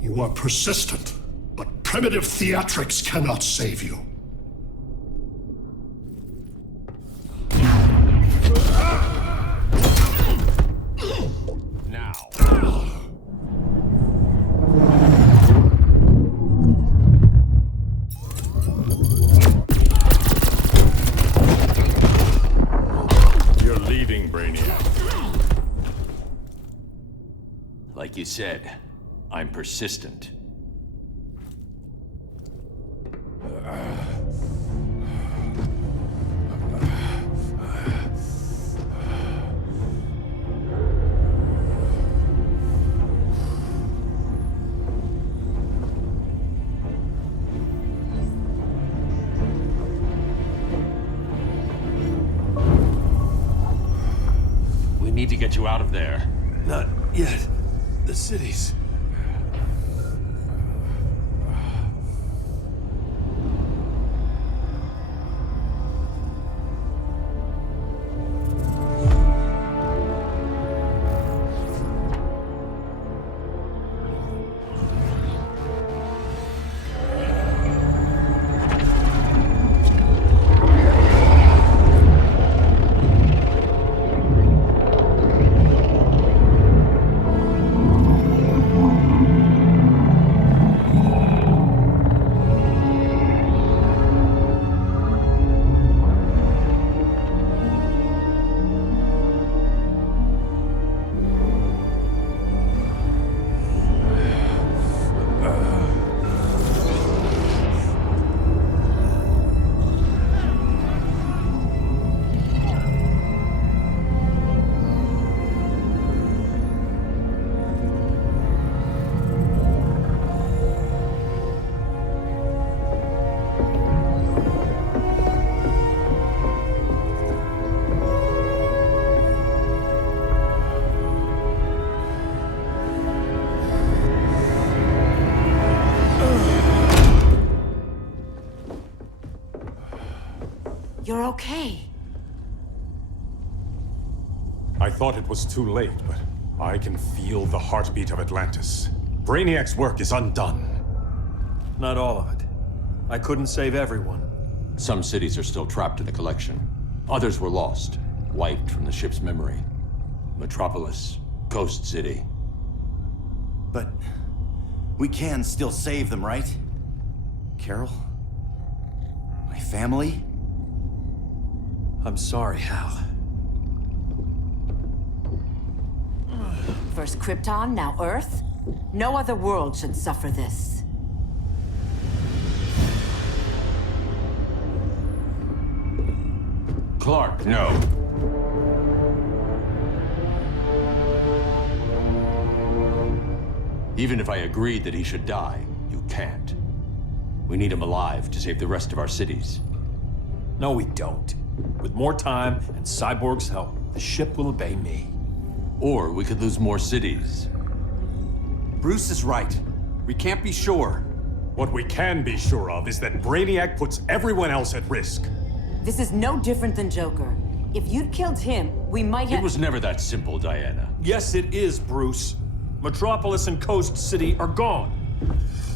You are persistent, but primitive theatrics cannot save you. Like you said, I'm persistent. We need to get you out of there. Not yet. The cities. You're okay. I thought it was too late, but I can feel the heartbeat of Atlantis. Brainiac's work is undone. Not all of it. I couldn't save everyone. Some cities are still trapped in the collection. Others were lost, wiped from the ship's memory. Metropolis, Coast City. But we can still save them, right? Carol? My family? I'm sorry, Hal. First Krypton, now Earth? No other world should suffer this. Clark, no. Even if I agreed that he should die, you can't. We need him alive to save the rest of our cities. No, we don't. With more time and Cyborg's help, the ship will obey me. Or we could lose more cities. Bruce is right. We can't be sure. What we can be sure of is that Brainiac puts everyone else at risk. This is no different than Joker. If you'd killed him, we might have— It was never that simple, Diana. Yes, it is, Bruce. Metropolis and Coast City are gone.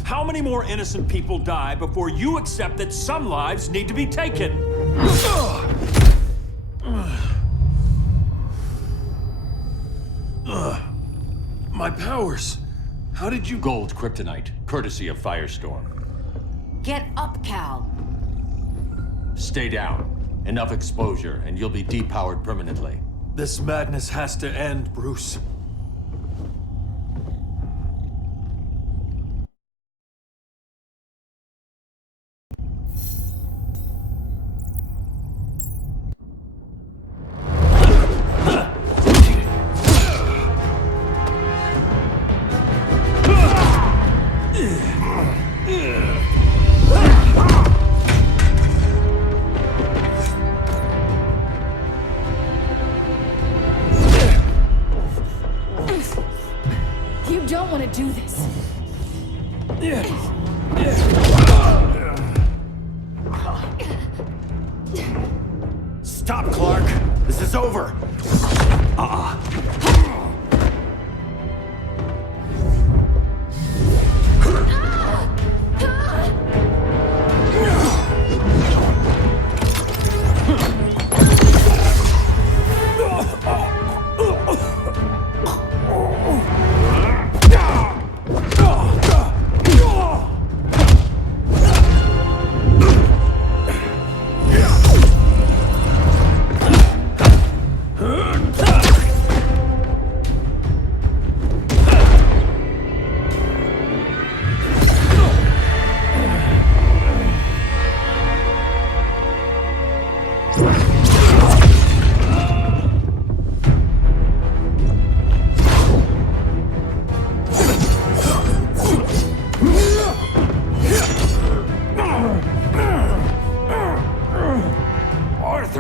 How many more innocent people die before you accept that some lives need to be taken? My powers. How did you— Gold kryptonite, courtesy of Firestorm. Get up, Cal. Stay down. Enough exposure, and you'll be depowered permanently. This madness has to end, Bruce. You don't want to do this. Stop, Clark! This is over!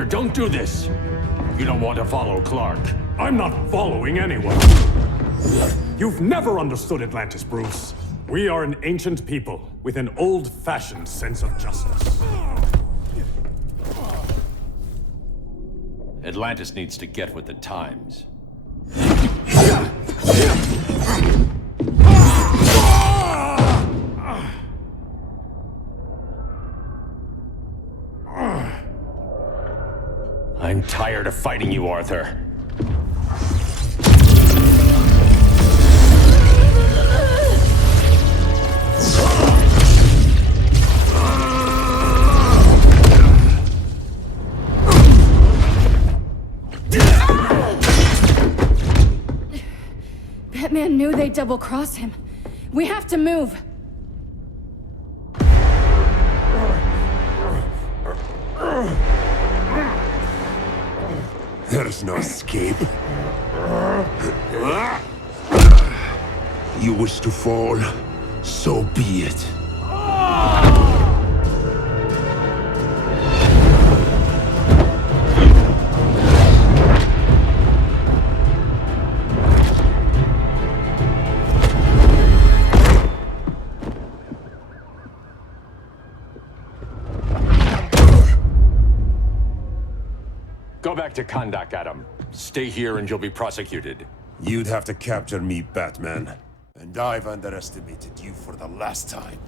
Don't do this! You don't want to follow Clark. I'm not following anyone. You've never understood Atlantis, Bruce. We are an ancient people with an old-fashioned sense of justice. Atlantis needs to get with the times. I'm tired of fighting you, Arthur. Batman knew they'd double-cross him. We have to move. There's no escape. You wish to fall, so be it. Go back to Kahndaq, Adam. Stay here and you'll be prosecuted. You'd have to capture me, Batman. And I've underestimated you for the last time.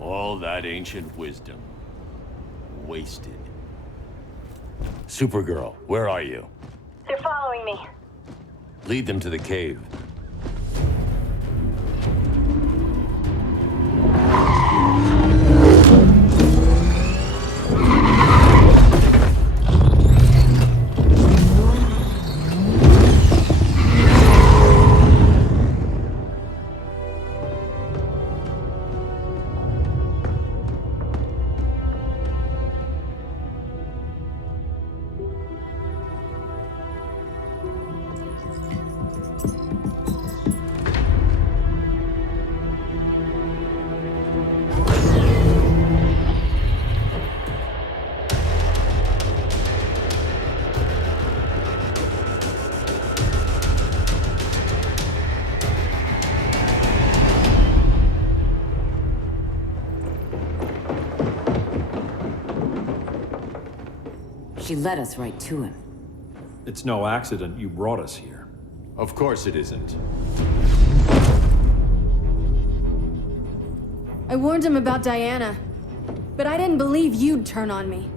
All that ancient wisdom. Wasted. Supergirl, where are you? They're following me. Lead them to the cave. She led us right to him. It's no accident you brought us here. Of course it isn't. I warned him about Diana, but I didn't believe you'd turn on me.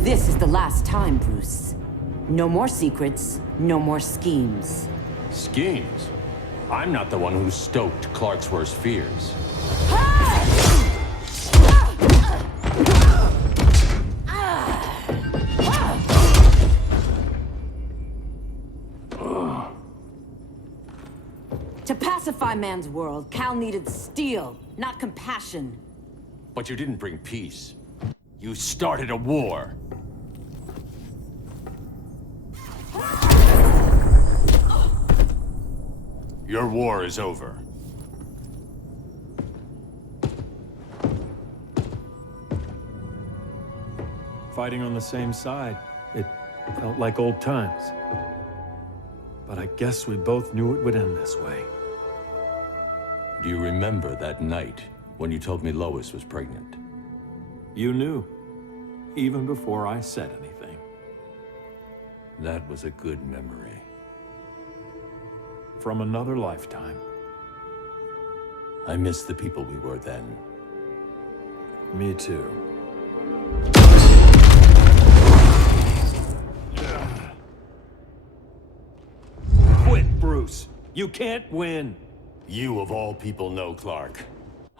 This is the last time, Bruce. No more secrets, no more schemes. Schemes? I'm not the one who stoked Clark's worst fears. To pacify man's world, Cal needed steel, not compassion. But you didn't bring peace. You started a war. Your war is over. Fighting on the same side, it felt like old times. But I guess we both knew it would end this way. Do you remember that night when you told me Lois was pregnant? You knew, even before I said anything. That was a good memory. From another lifetime. I miss the people we were then. Me too. Quit, Bruce. You can't win. You of all people know, Clark.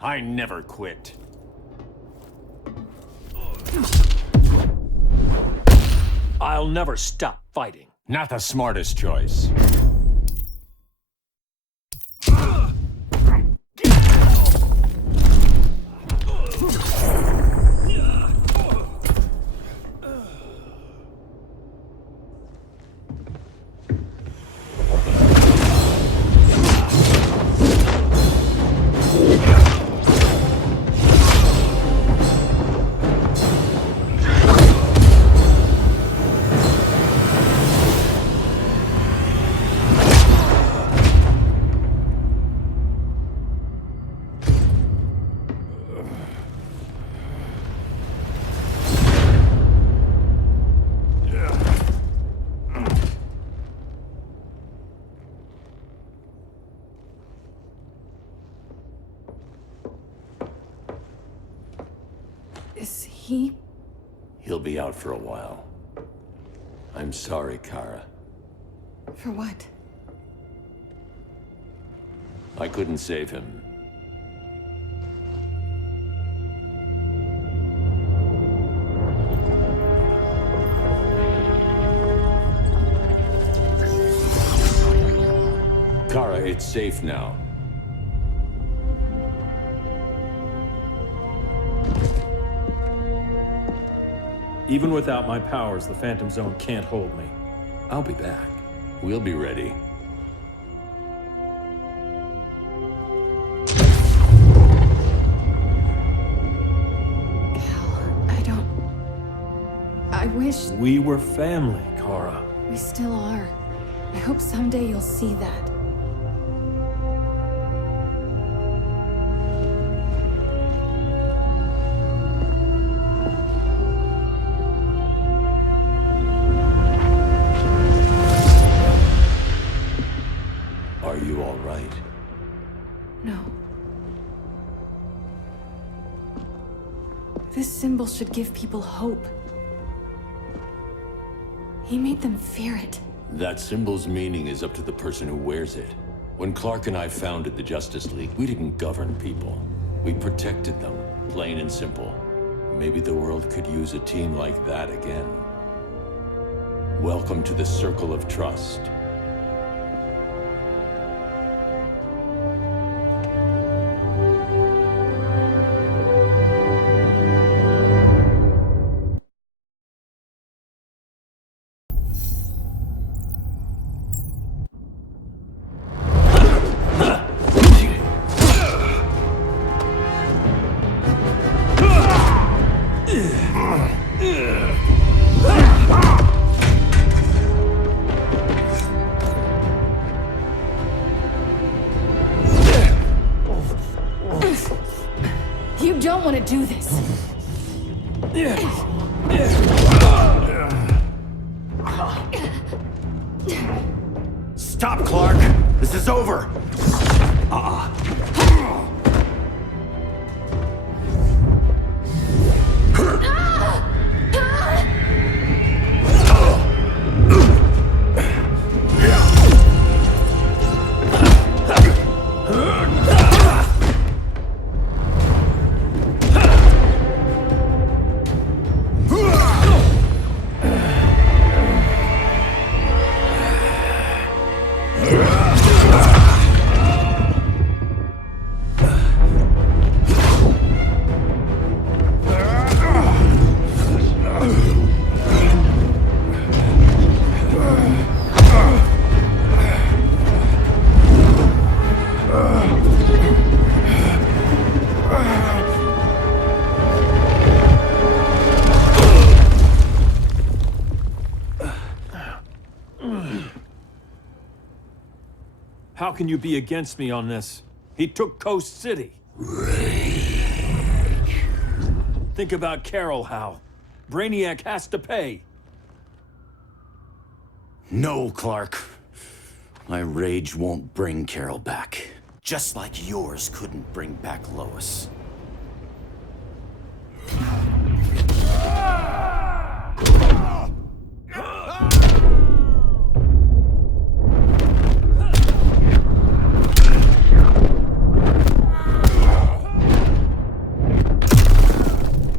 I never quit. I'll never stop fighting. Not the smartest choice. Is he? He'll be out for a while. I'm sorry, Kara. For what? I couldn't save him. Kara, it's safe now. Even without my powers, the Phantom Zone can't hold me. I'll be back. We'll be ready. I wish... We were family, Kara. We still are. I hope someday you'll see that. symbol should give people hope. He made them fear it. That symbol's meaning is up to the person who wears it. When Clark and I founded the Justice League, we didn't govern people. We protected them, plain and simple. Maybe the world could use a team like that again. Welcome to the Circle of Trust. You don't want to do this. Stop, Clark! This is over! How can you be against me on this? He took Coast City. Think about Carol, Hal. Brainiac has to pay. No, Clark. My rage won't bring Carol back. Just like yours couldn't bring back Lois.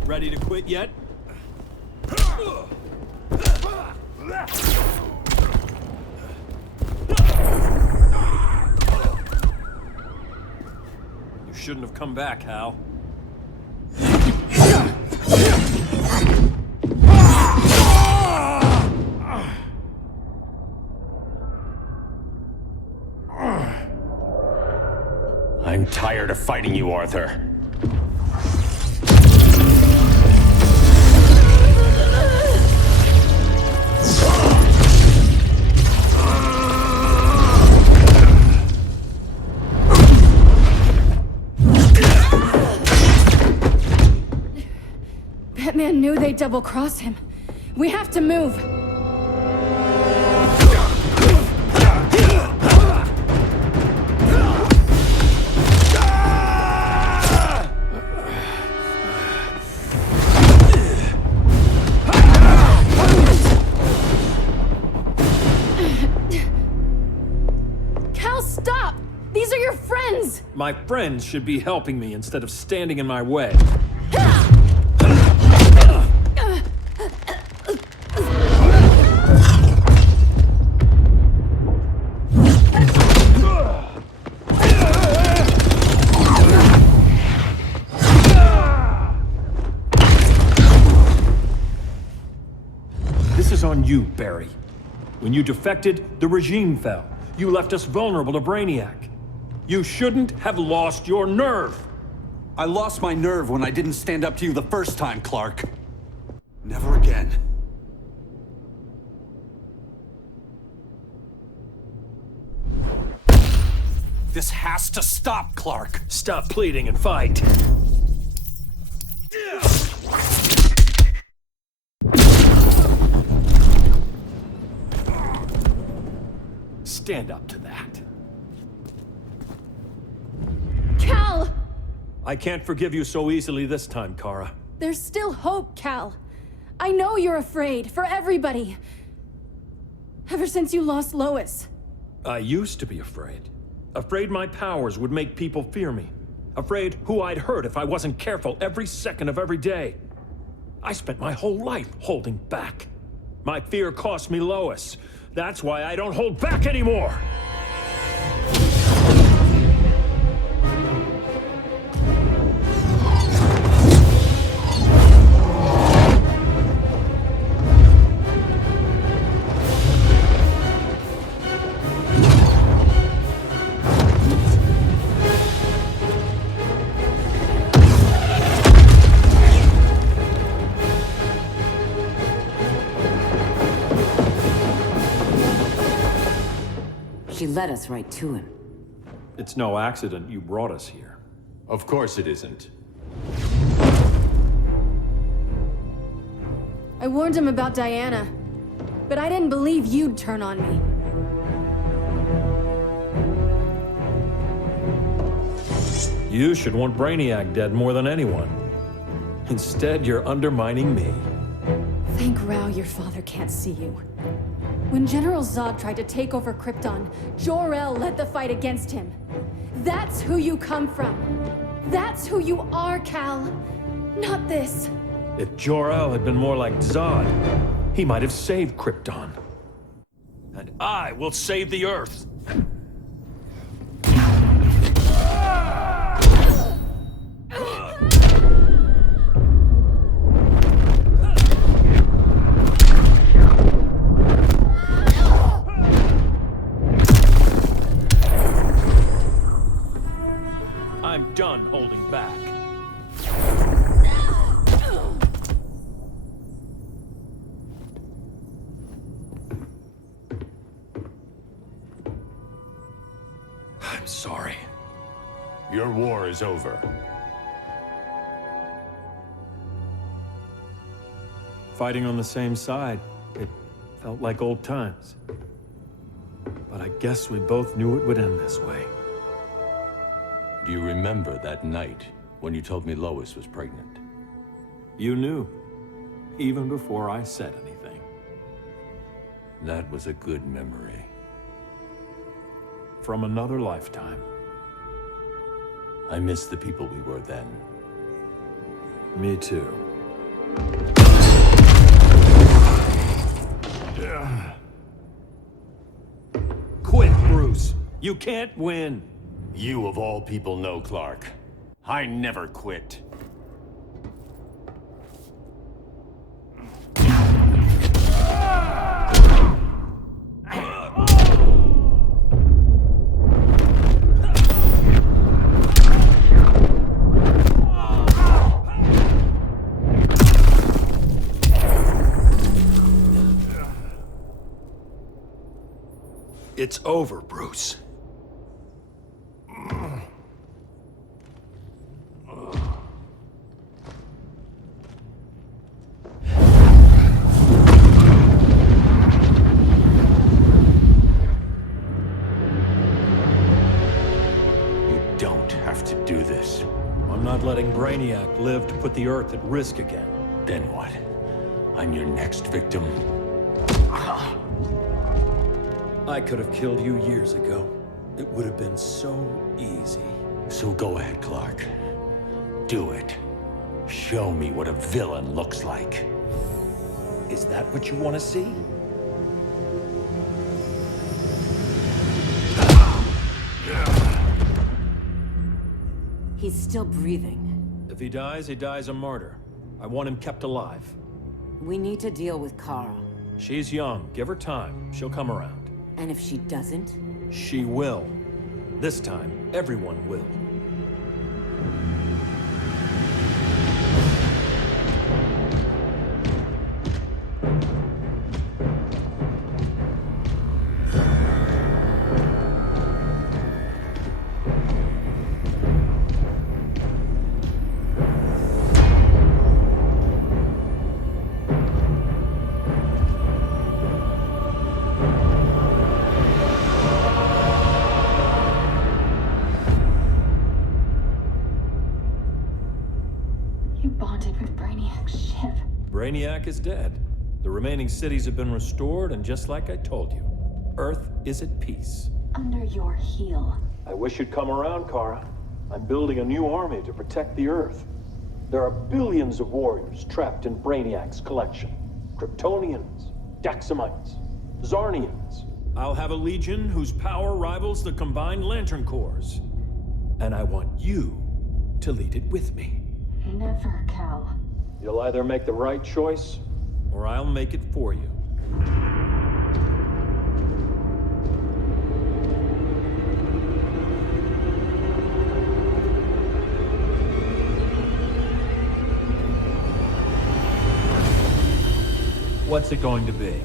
Ready to quit yet? You shouldn't have come back, Hal. I'm tired of fighting you, Arthur. Batman knew they'd double-cross him. We have to move. Cal, stop! These are your friends! My friends should be helping me instead of standing in my way. This is on you, Barry. When you defected, the regime fell. You left us vulnerable to Brainiac. You shouldn't have lost your nerve. I lost my nerve when I didn't stand up to you the first time, Clark. Never again. This has to stop, Clark. Stop pleading and fight. Stand up to that. Cal! I can't forgive you so easily this time, Kara. There's still hope, Cal. I know you're afraid, for everybody. Ever since you lost Lois. I used to be afraid. Afraid my powers would make people fear me. Afraid who I'd hurt if I wasn't careful every second of every day. I spent my whole life holding back. My fear cost me Lois. That's why I don't hold back anymore! She led us right to him. It's no accident you brought us here. Of course it isn't. I warned him about Diana, but I didn't believe you'd turn on me. You should want Brainiac dead more than anyone. Instead, you're undermining me. Thank Rao your father can't see you. When General Zod tried to take over Krypton, Jor-El led the fight against him. That's who you come from. That's who you are, Cal. Not this. If Jor-El had been more like Zod, he might have saved Krypton. And I will save the Earth. I'm done holding back. I'm sorry. Your war is over. Fighting on the same side, it felt like old times. But I guess we both knew it would end this way. Do you remember that night when you told me Lois was pregnant? You knew, even before I said anything. That was a good memory. From another lifetime. I miss the people we were then. Me too. Quit, Bruce! You can't win! You of all people know, Clark. I never quit. It's over, Bruce. I'm not letting Brainiac live to put the Earth at risk again. Then what? I'm your next victim. I could have killed you years ago. It would have been so easy. So go ahead, Clark. Do it. Show me what a villain looks like. Is that what you want to see? He's still breathing. If he dies a martyr. I want him kept alive. We need to deal with Kara. She's young. Give her time. She'll come around. And if she doesn't? She will. This time, everyone will. Brainiac is dead. The remaining cities have been restored, and just like I told you, Earth is at peace. Under your heel. I wish you'd come around, Kara. I'm building a new army to protect the Earth. There are billions of warriors trapped in Brainiac's collection. Kryptonians, Daxamites, Zarnians. I'll have a legion whose power rivals the combined Lantern Corps. And I want you to lead it with me. Never, Cal. You'll either make the right choice, or I'll make it for you. What's it going to be?